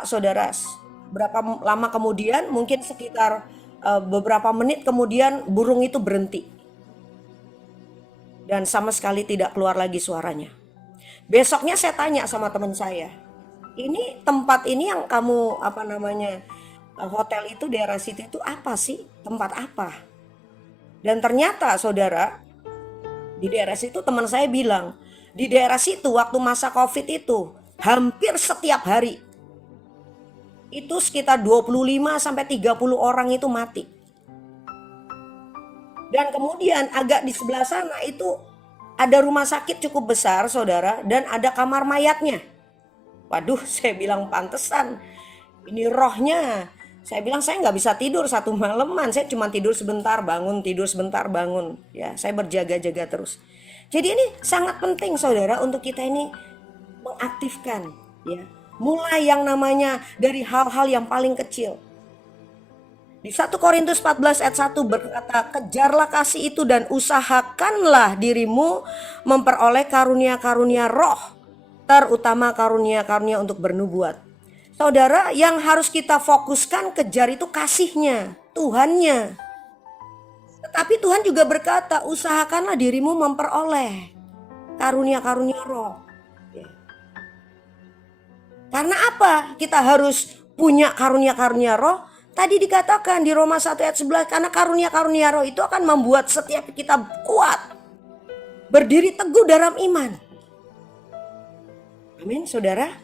saudara. Berapa lama kemudian, mungkin sekitar beberapa menit kemudian burung itu berhenti. Dan sama sekali tidak keluar lagi suaranya. Besoknya saya tanya sama teman saya, ini tempat ini yang kamu hotel itu daerah situ itu apa sih? Tempat apa? Dan ternyata saudara, di daerah situ teman saya bilang, di daerah situ waktu masa COVID itu hampir setiap hari itu sekitar 25 sampai 30 orang itu mati. Dan kemudian agak di sebelah sana itu ada rumah sakit cukup besar saudara, dan ada kamar mayatnya. Waduh, saya bilang pantesan ini rohnya. Saya bilang saya nggak bisa tidur satu malaman, saya cuma tidur sebentar bangun, tidur sebentar bangun. Ya, saya berjaga-jaga terus. Jadi ini sangat penting saudara untuk kita ini mengaktifkan, ya. Mulai yang namanya dari hal-hal yang paling kecil. Di 1 Korintus 14 ayat 1 berkata, kejarlah kasih itu dan usahakanlah dirimu memperoleh karunia-karunia roh, terutama karunia-karunia untuk bernubuat. Saudara, yang harus kita fokuskan kejar itu kasihnya, Tuhannya. Tetapi Tuhan juga berkata, usahakanlah dirimu memperoleh karunia-karunia roh. Karena apa? Kita harus punya karunia-karunia roh. Tadi dikatakan di Roma 1 ayat 11, karena karunia-karunia roh itu akan membuat setiap kita kuat, berdiri teguh dalam iman. Amin, saudara.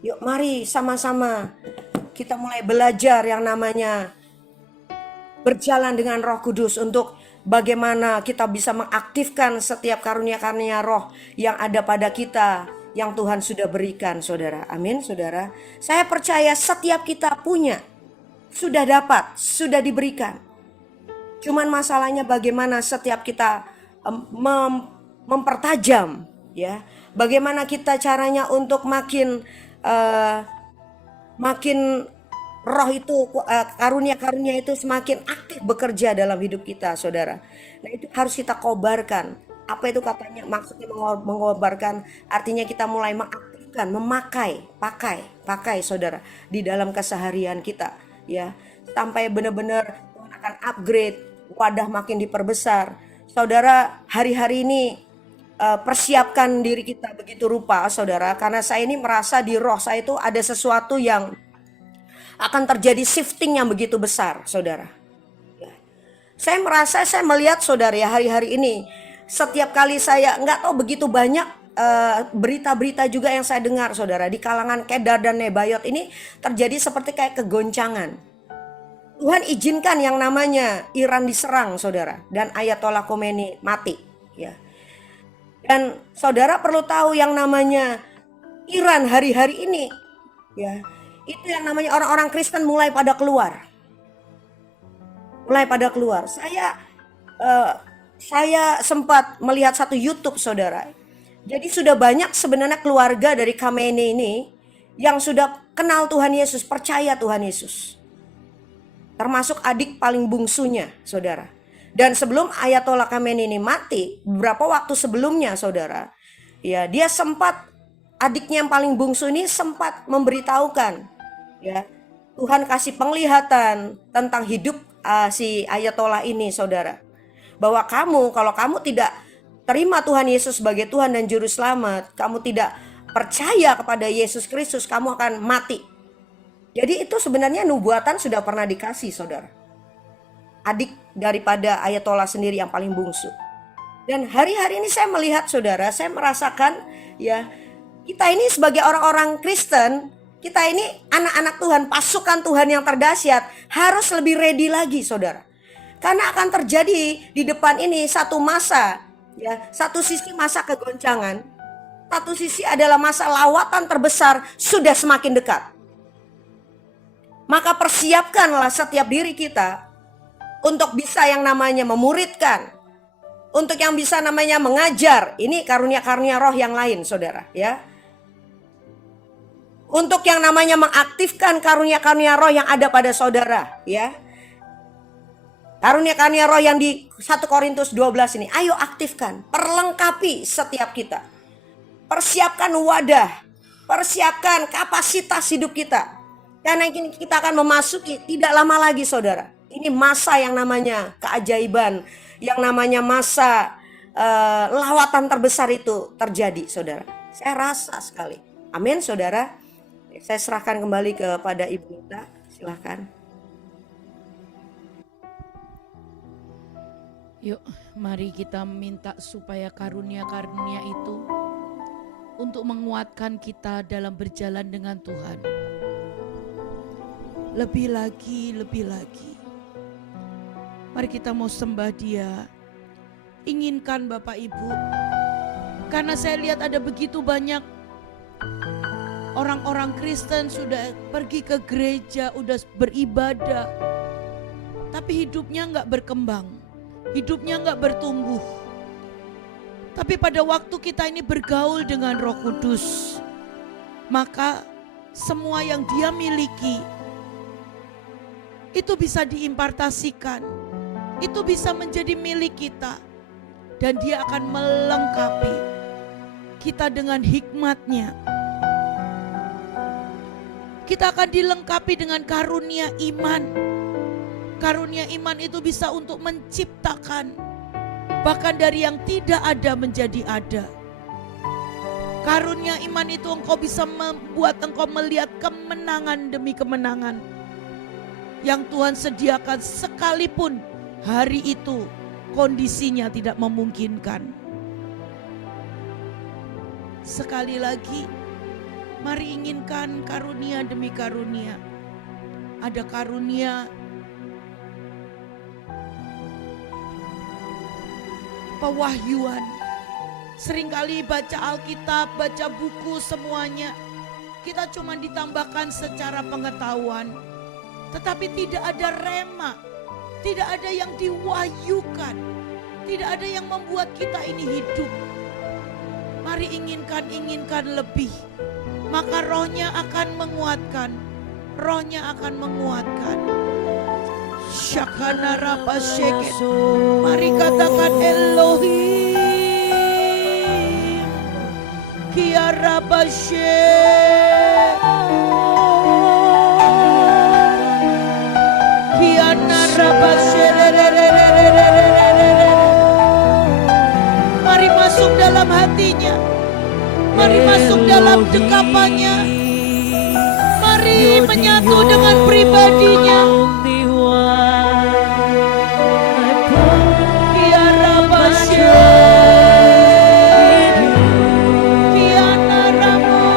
Yuk mari sama-sama kita mulai belajar yang namanya berjalan dengan Roh Kudus untuk bagaimana kita bisa mengaktifkan setiap karunia-karunia roh yang ada pada kita, yang Tuhan sudah berikan, saudara. Amin, saudara. Saya percaya setiap kita punya, sudah dapat, sudah diberikan. Cuman masalahnya bagaimana setiap kita mempertajam, ya. Bagaimana kita caranya untuk makin roh itu, karunia-karunia itu semakin aktif bekerja dalam hidup kita, saudara. Nah, itu harus kita kobarkan. Apa itu katanya? Maksudnya mengobarkan, artinya kita mulai mengaktifkan, pakai saudara di dalam keseharian kita, ya, sampai benar-benar Tuhan akan upgrade, wadah makin diperbesar. Saudara, hari-hari ini persiapkan diri kita begitu rupa, saudara, karena saya ini merasa di roh saya itu ada sesuatu yang akan terjadi shifting yang begitu besar, saudara. Ya. Saya melihat saudara ya, hari-hari ini setiap kali saya nggak tahu begitu banyak berita-berita juga yang saya dengar, saudara, di kalangan Kedar dan Nebayot ini terjadi seperti kayak kegoncangan. Tuhan izinkan yang namanya Iran diserang, saudara, dan Ayatollah Khomeini mati, ya. Dan saudara perlu tahu yang namanya Iran hari-hari ini, ya, itu yang namanya orang-orang Kristen mulai pada keluar. Saya sempat melihat satu YouTube, saudara. Jadi sudah banyak sebenarnya keluarga dari Khomeini ini yang sudah kenal Tuhan Yesus, percaya Tuhan Yesus. Termasuk adik paling bungsunya, saudara. Dan sebelum Ayatollah Khomeini ini mati, beberapa waktu sebelumnya, saudara, ya, dia sempat, adiknya yang paling bungsu ini sempat memberitahukan, ya, Tuhan kasih penglihatan tentang hidup si Ayatollah ini, saudara, bahwa kalau kamu tidak terima Tuhan Yesus sebagai Tuhan dan Juru Selamat, kamu tidak percaya kepada Yesus Kristus, kamu akan mati. Jadi itu sebenarnya nubuatan sudah pernah dikasih, saudara. Adik daripada Ayatollah sendiri yang paling bungsu. Dan hari-hari ini saya melihat, saudara, saya merasakan, ya, kita ini sebagai orang-orang Kristen, kita ini anak-anak Tuhan, pasukan Tuhan yang terdahsyat, harus lebih ready lagi, saudara. Karena akan terjadi di depan ini satu masa, ya, satu sisi masa kegoncangan, satu sisi adalah masa lawatan terbesar sudah semakin dekat. Maka persiapkanlah setiap diri kita untuk bisa yang namanya memuridkan, untuk yang bisa namanya mengajar. Ini karunia-karunia roh yang lain, saudara, ya. untuk yang namanya mengaktifkan karunia-karunia roh yang ada pada saudara, ya. Karunia-karunia roh yang di 1 Korintus 12 ini, ayo aktifkan, perlengkapi setiap kita. Persiapkan wadah, persiapkan kapasitas hidup kita. Karena ini kita akan memasuki tidak lama lagi saudara. Ini masa yang namanya keajaiban, yang namanya masa lawatan terbesar itu terjadi saudara. Saya rasa sekali. Amin saudara. Saya serahkan kembali kepada Ibu Nita. Silahkan. Yuk, mari kita minta supaya karunia-karunia itu untuk menguatkan kita dalam berjalan dengan Tuhan. Lebih lagi, lebih lagi. Mari kita mau sembah Dia. Inginkan Bapak Ibu. Karena saya lihat ada begitu banyak orang-orang Kristen sudah pergi ke gereja, udah beribadah. Tapi hidupnya gak berkembang. Hidupnya gak bertumbuh. Tapi pada waktu kita ini bergaul dengan Roh Kudus, maka semua yang Dia miliki itu bisa diimpartasikan, itu bisa menjadi milik kita, dan Dia akan melengkapi kita dengan hikmat-Nya. Kita akan dilengkapi dengan karunia iman. Karunia iman itu bisa untuk menciptakan, bahkan dari yang tidak ada menjadi ada. Karunia iman itu engkau bisa membuat engkau melihat kemenangan demi kemenangan yang Tuhan sediakan, sekalipun hari itu kondisinya tidak memungkinkan. Sekali lagi, mari inginkan karunia demi karunia. Ada karunia pewahyuan. Seringkali baca Alkitab, baca buku semuanya, kita cuma ditambahkan secara pengetahuan. Tetapi tidak ada rema, tidak ada yang diwahyukan, tidak ada yang membuat kita ini hidup. Mari inginkan lebih. Maka rohnya akan menguatkan. Rohnya akan menguatkan. Syakana rapasyeke. Mari katakan Elohim. Kia rapasyeke. Kiana rapasyeke. Mari masuk dalam hatinya. Mari masuk dalam dekapannya. Mari menyatu dengan pribadinya. Kiara Basya, Kiana Ramo.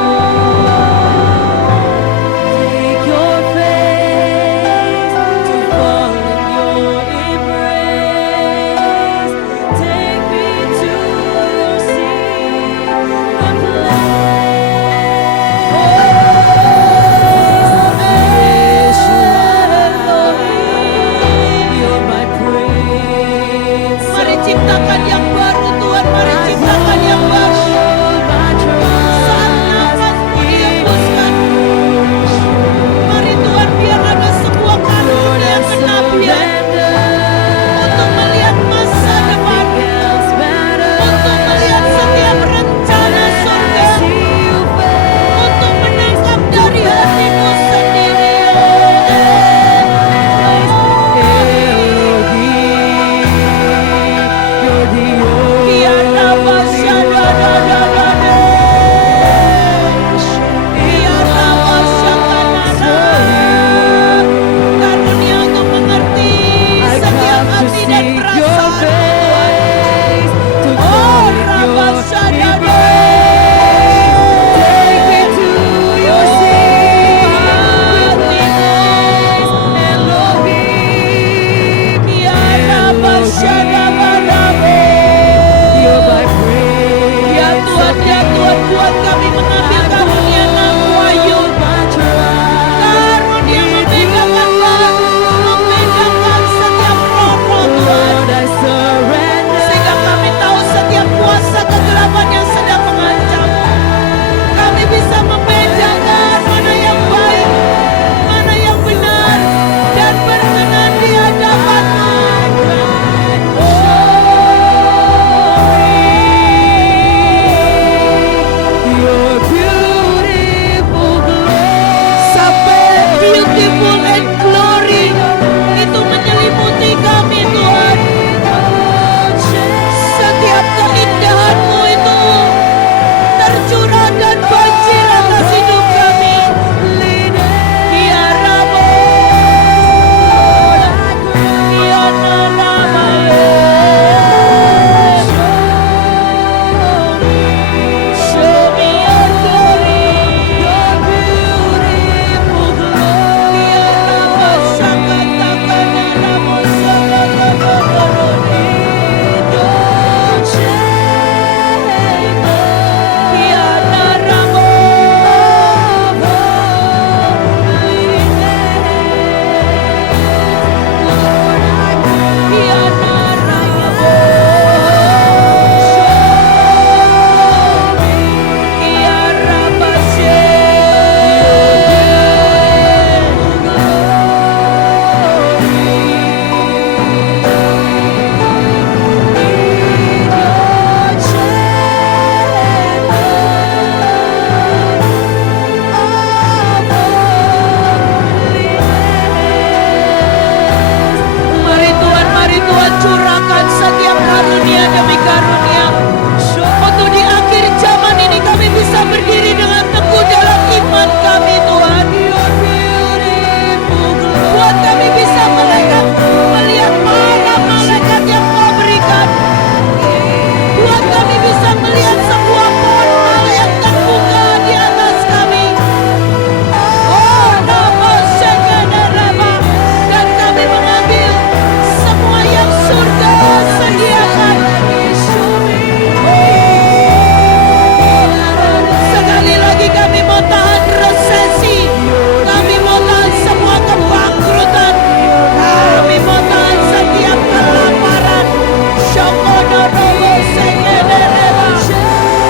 Take your face to fall in your embrace. Take me to your secret place. You're my praise. Mari ciptakan yang baru Tuhan, mari ciptakan yang baru. Saat nafasmu dihembuskan, mari Tuhan biar ada sebuah karunia kenabian untuk melihat masa depan, untuk melihat setiap rencana surga, untuk menangkap dari hatimu sendiri. You're the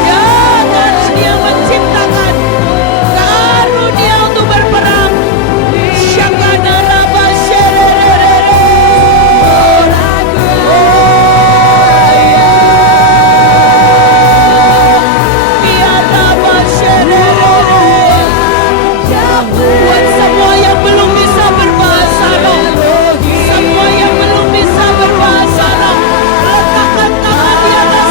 Ya, karunia menciptakan, karunia untuk berperang. Syakana raba shererere. Biar raba shererere. Buat semua yang belum bisa berbahasa roh, semua yang belum bisa berbahasa roh, letakkan tangan di atas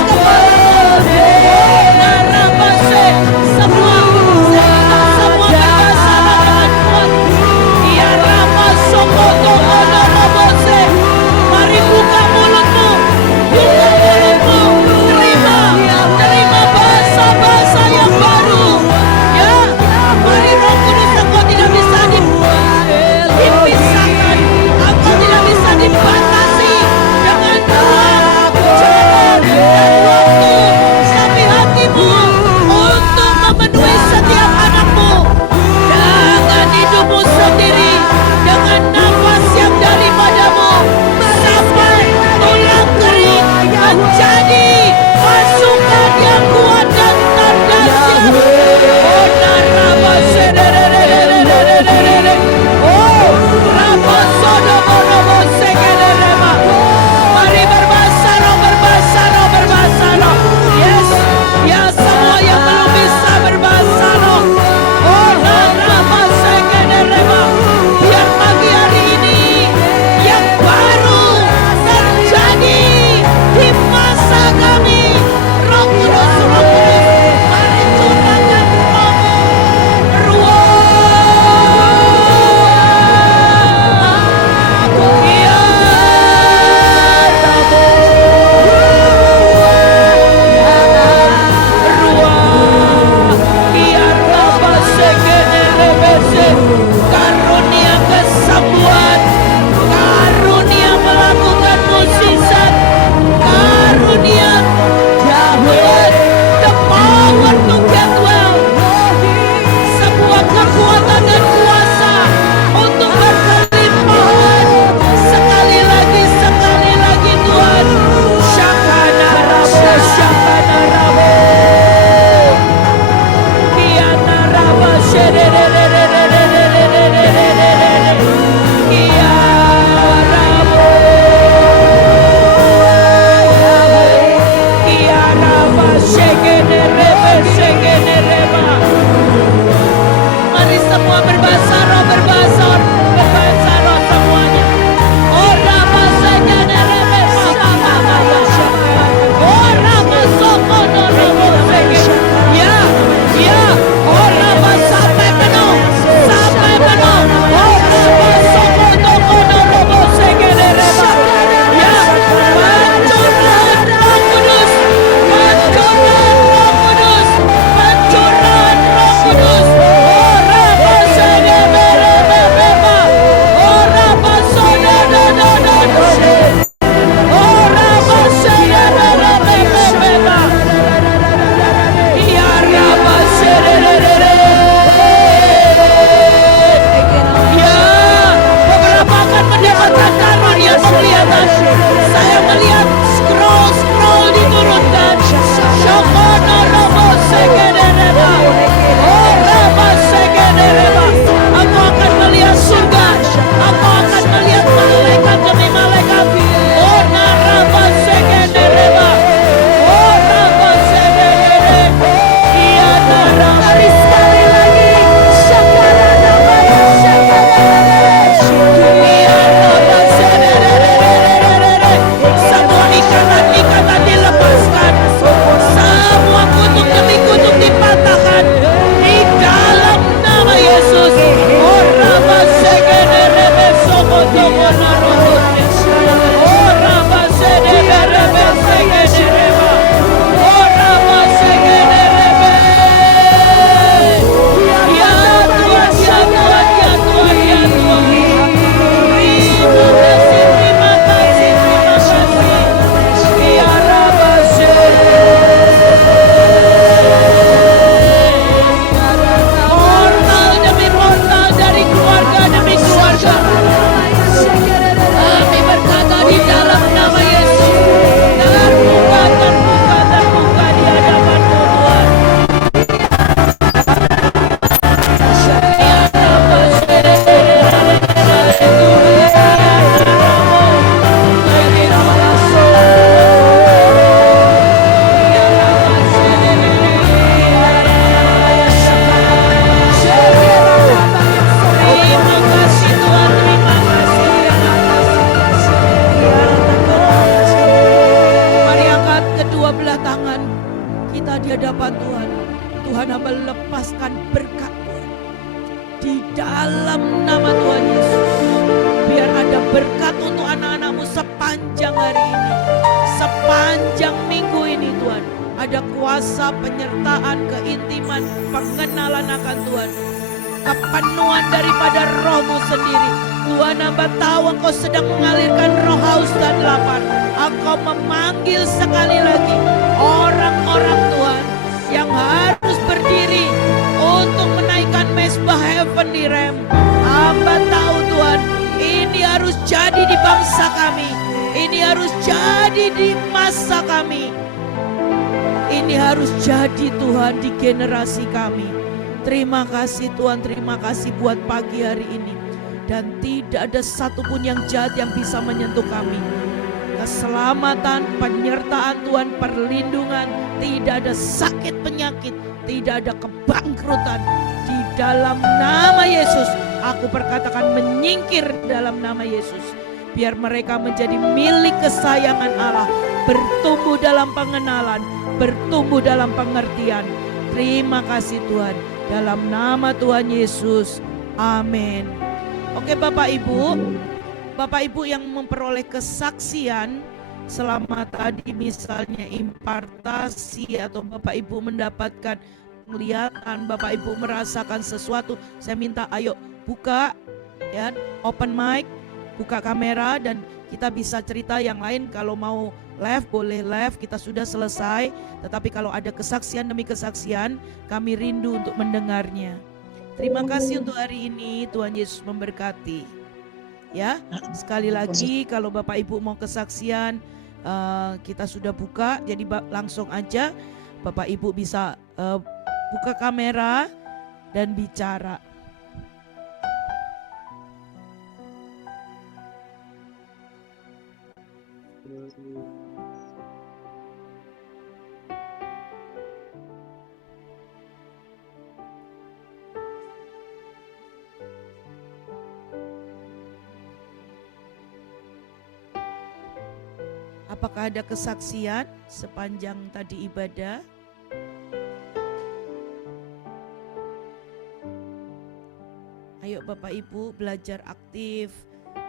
berkata di hadapan Tuhan, Tuhan hamba lepaskan berkat Tuhan di dalam nama Tuhan Yesus. Biar ada berkat untuk anak-anakmu sepanjang hari ini, sepanjang minggu ini Tuhan. Ada kuasa penyertaan, keintiman, pengenalan akan Tuhan, kepenuhan daripada rohmu sendiri. Tuhan, hamba tahu Engkau sedang mengalirkan roh haus dan lapar. Engkau memanggil sekali lagi orang-orang Tuhan yang harus berdiri untuk menaikkan mezbah heaven di rem. Hamba tahu Tuhan, ini harus jadi di bangsa kami, ini harus jadi di masa kami, ini harus jadi Tuhan di generasi kami. Terima kasih Tuhan, terima kasih buat pagi hari ini. Dan tidak ada satupun yang jahat yang bisa menyentuh kami. Keselamatan, penyertaan Tuhan, perlindungan, tidak ada sakit penyakit, tidak ada kebangkrutan. Di dalam nama Yesus, aku perkatakan menyingkir dalam nama Yesus. Biar mereka menjadi milik kesayangan Allah, bertumbuh dalam pengenalan, bertumbuh dalam pengertian. Terima kasih Tuhan, dalam nama Tuhan Yesus, amin. Oke Bapak Ibu yang memperoleh kesaksian selama tadi misalnya impartasi atau Bapak Ibu mendapatkan penglihatan, Bapak Ibu merasakan sesuatu, saya minta ayo buka ya, open mic, buka kamera dan kita bisa cerita. Yang lain kalau mau live boleh live, kita sudah selesai. Tetapi kalau ada kesaksian demi kesaksian, kami rindu untuk mendengarnya. Terima kasih untuk hari ini, Tuhan Yesus memberkati. Ya, sekali lagi kalau Bapak Ibu mau kesaksian, kita sudah buka, jadi langsung aja Bapak Ibu bisa buka kamera dan bicara. Apakah ada kesaksian sepanjang tadi ibadah? Ayo Bapak Ibu belajar aktif.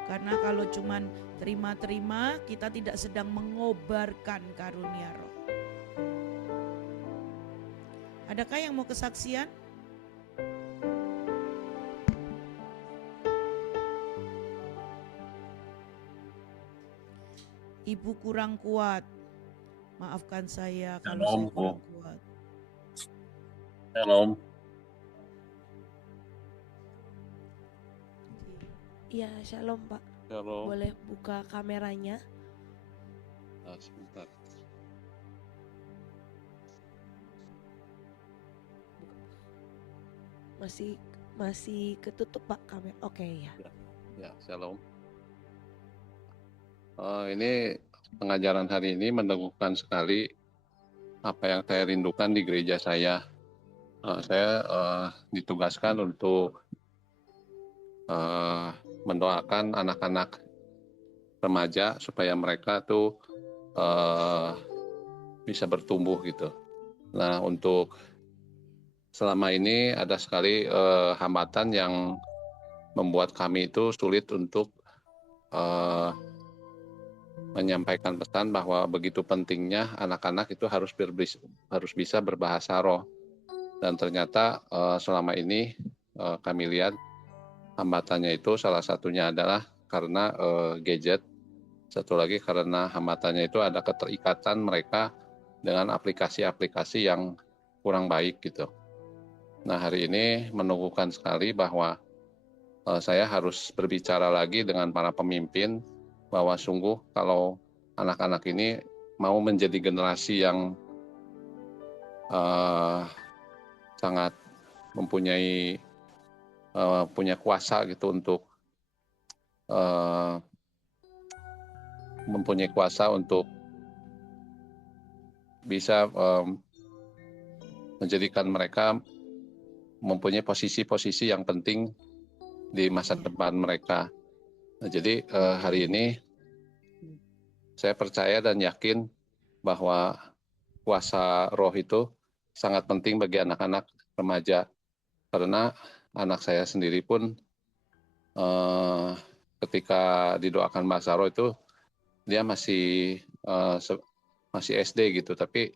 Karena kalau cuman terima-terima, kita tidak sedang mengobarkan karunia roh. Adakah yang mau kesaksian? Ibu kurang kuat. Maafkan saya kalau saya kurang kuat. Shalom. Iya, shalom Pak. Shalom. Boleh buka kameranya? Sebentar. Masih ketutup Pak kamera. Oke ya. Ya, shalom. Ini pengajaran hari ini meneguhkan sekali apa yang saya rindukan di gereja saya. Saya ditugaskan untuk mendoakan anak-anak remaja supaya mereka tuh bisa bertumbuh gitu. Nah, untuk selama ini ada sekali hambatan yang membuat kami itu sulit untuk menyampaikan pesan bahwa begitu pentingnya anak-anak itu harus bisa berbahasa roh. Dan ternyata selama ini kami lihat hambatannya itu salah satunya adalah karena gadget. Satu lagi karena hambatannya itu ada keterikatan mereka dengan aplikasi-aplikasi yang kurang baik gitu. Nah, hari ini meneguhkan sekali bahwa saya harus berbicara lagi dengan para pemimpin bahwa sungguh kalau anak-anak ini mau menjadi generasi yang sangat punya kuasa gitu untuk mempunyai kuasa untuk bisa menjadikan mereka mempunyai posisi-posisi yang penting di masa depan mereka. Nah, jadi hari ini saya percaya dan yakin bahwa kuasa roh itu sangat penting bagi anak-anak remaja, karena anak saya sendiri pun ketika didoakan bahasa roh itu dia masih SD gitu, tapi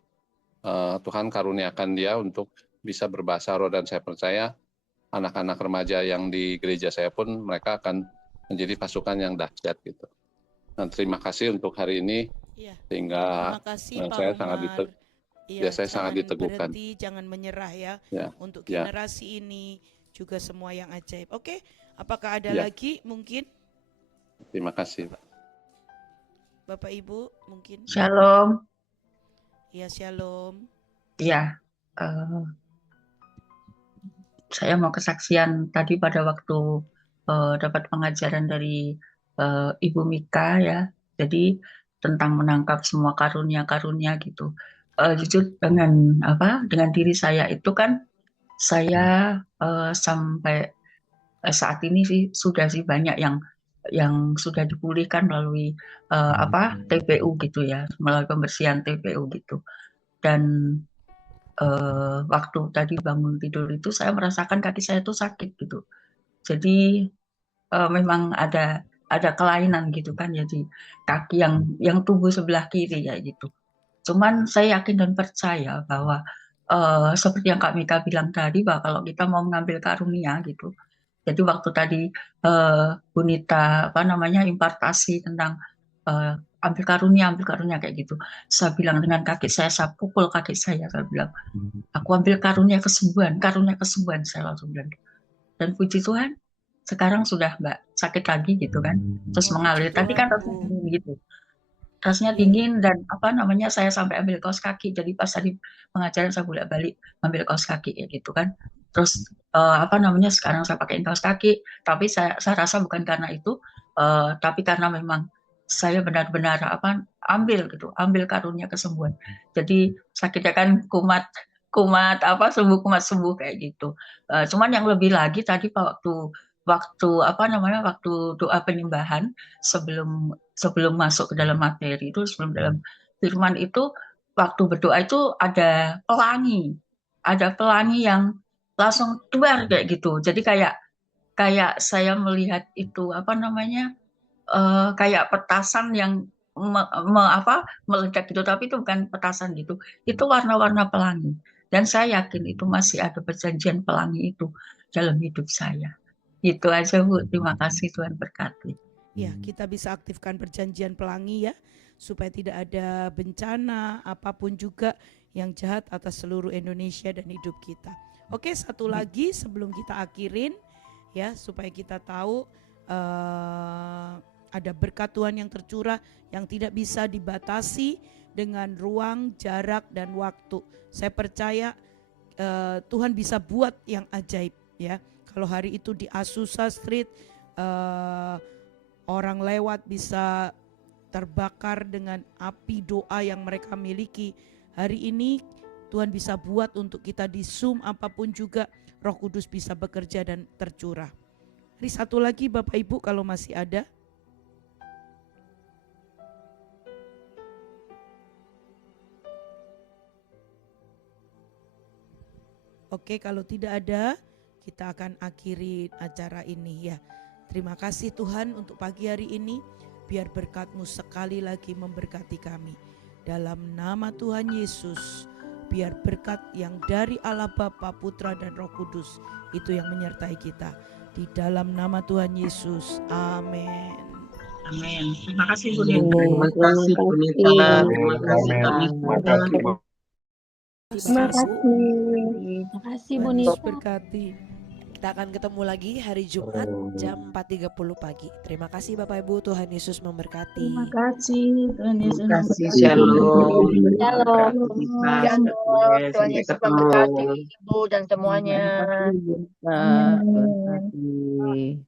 Tuhan karuniakan dia untuk bisa berbahasa roh, dan saya percaya anak-anak remaja yang di gereja saya pun mereka akan menjadi pasukan yang dahsyat gitu. Dan terima kasih untuk hari ini, Iya. sehingga Terima kasih Pak saya Umar. Iya, saya sangat jangan diteguhkan. berhenti, jangan menyerah ya Ya, untuk ya, generasi ini juga semua yang ajaib. Oke, apakah ada ya. lagi mungkin Terima kasih, Pak. Bapak Ibu mungkin? Shalom. Ya, shalom. Ya, saya mau kesaksian tadi pada waktu dapat pengajaran dari Ibu Mika ya. Jadi tentang menangkap semua karunia-karunia gitu. Jujur dengan diri saya itu kan saya sampai saat ini sih sudah sih banyak yang sudah dipulihkan melalui TPU gitu ya, melalui pembersihan TPU gitu. Dan waktu tadi bangun tidur itu saya merasakan kaki saya itu sakit gitu. Jadi memang ada kelainan gitu kan, jadi kaki yang tubuh sebelah kiri ya gitu. Cuman saya yakin dan percaya bahwa seperti yang Kak Mika bilang tadi, bahwa kalau kita mau mengambil karunia gitu. Jadi waktu tadi Bu Nita impartasi tentang eh, ambil karunia kayak gitu. Saya bilang dengan kaki saya pukul kaki saya bilang, aku ambil karunia kesembuhan, saya langsung bilang. Dan puji Tuhan, sekarang sudah Mbak sakit lagi gitu kan, terus Oh, puji mengalir. Tadi Tuhan, kan rasanya Bu. dingin gitu, rasanya Iya, dingin dan saya sampai ambil kaos kaki. Jadi pas tadi pengajaran saya bolak balik ambil kaos kaki ya gitu kan. Terus sekarang saya pakai kaos kaki, tapi saya rasa bukan karena itu, tapi karena memang saya benar-benar ambil karunia kesembuhan. Jadi sakitnya kan kumat kumat kumat sembuh kayak gitu. Cuman yang lebih lagi tadi Pak, waktu doa penyembahan sebelum sebelum masuk ke dalam materi itu, sebelum dalam firman itu, waktu berdoa itu ada pelangi yang langsung keluar kayak gitu. Jadi kayak kayak saya melihat itu kayak petasan yang meledak gitu, tapi itu bukan petasan gitu, itu warna-warna pelangi. Dan saya yakin itu masih ada perjanjian pelangi itu dalam hidup saya. Itu aja Bu, terima kasih, Tuhan berkati. ya, kita bisa aktifkan perjanjian pelangi ya, supaya tidak ada bencana apapun juga yang jahat atas seluruh Indonesia dan hidup kita. Oke, satu lagi sebelum kita akhirin ya, supaya kita tahu ada berkat Tuhan yang tercurah yang tidak bisa dibatasi dengan ruang, jarak, dan waktu. Saya percaya Tuhan bisa buat yang ajaib ya. Kalau hari itu di Azusa Street orang lewat bisa terbakar dengan api doa yang mereka miliki. Hari ini Tuhan bisa buat untuk kita di Zoom apapun juga, Roh Kudus bisa bekerja dan tercurah. Hari satu lagi Bapak Ibu kalau masih ada. Oke, kalau tidak ada, kita akan akhiri acara ini ya. Terima kasih Tuhan untuk pagi hari ini. Biar berkat-Mu sekali lagi memberkati kami. Dalam nama Tuhan Yesus, biar berkat yang dari Allah Bapa, Putra, dan Roh Kudus itu yang menyertai kita. Di dalam nama Tuhan Yesus, amin. Amin. Terima kasih Bu Terima kasih Bu Nita. Terima kasih Kak Terima Mika. kasih, Bu. Terima kasih, Bu. Terima kasih, Tuhan Bu Yesus Nita. berkati. Kita akan ketemu lagi hari Jumat jam 4.30 pagi. Terima kasih Bapak Ibu, Tuhan Yesus memberkati. Terima kasih, Tuhan Yesus Terima kasih. memberkati. Shalom. Shalom. Kita Shalom. Tuhan sampai Yesus ketemu. memberkati Ibu dan semuanya. Amin.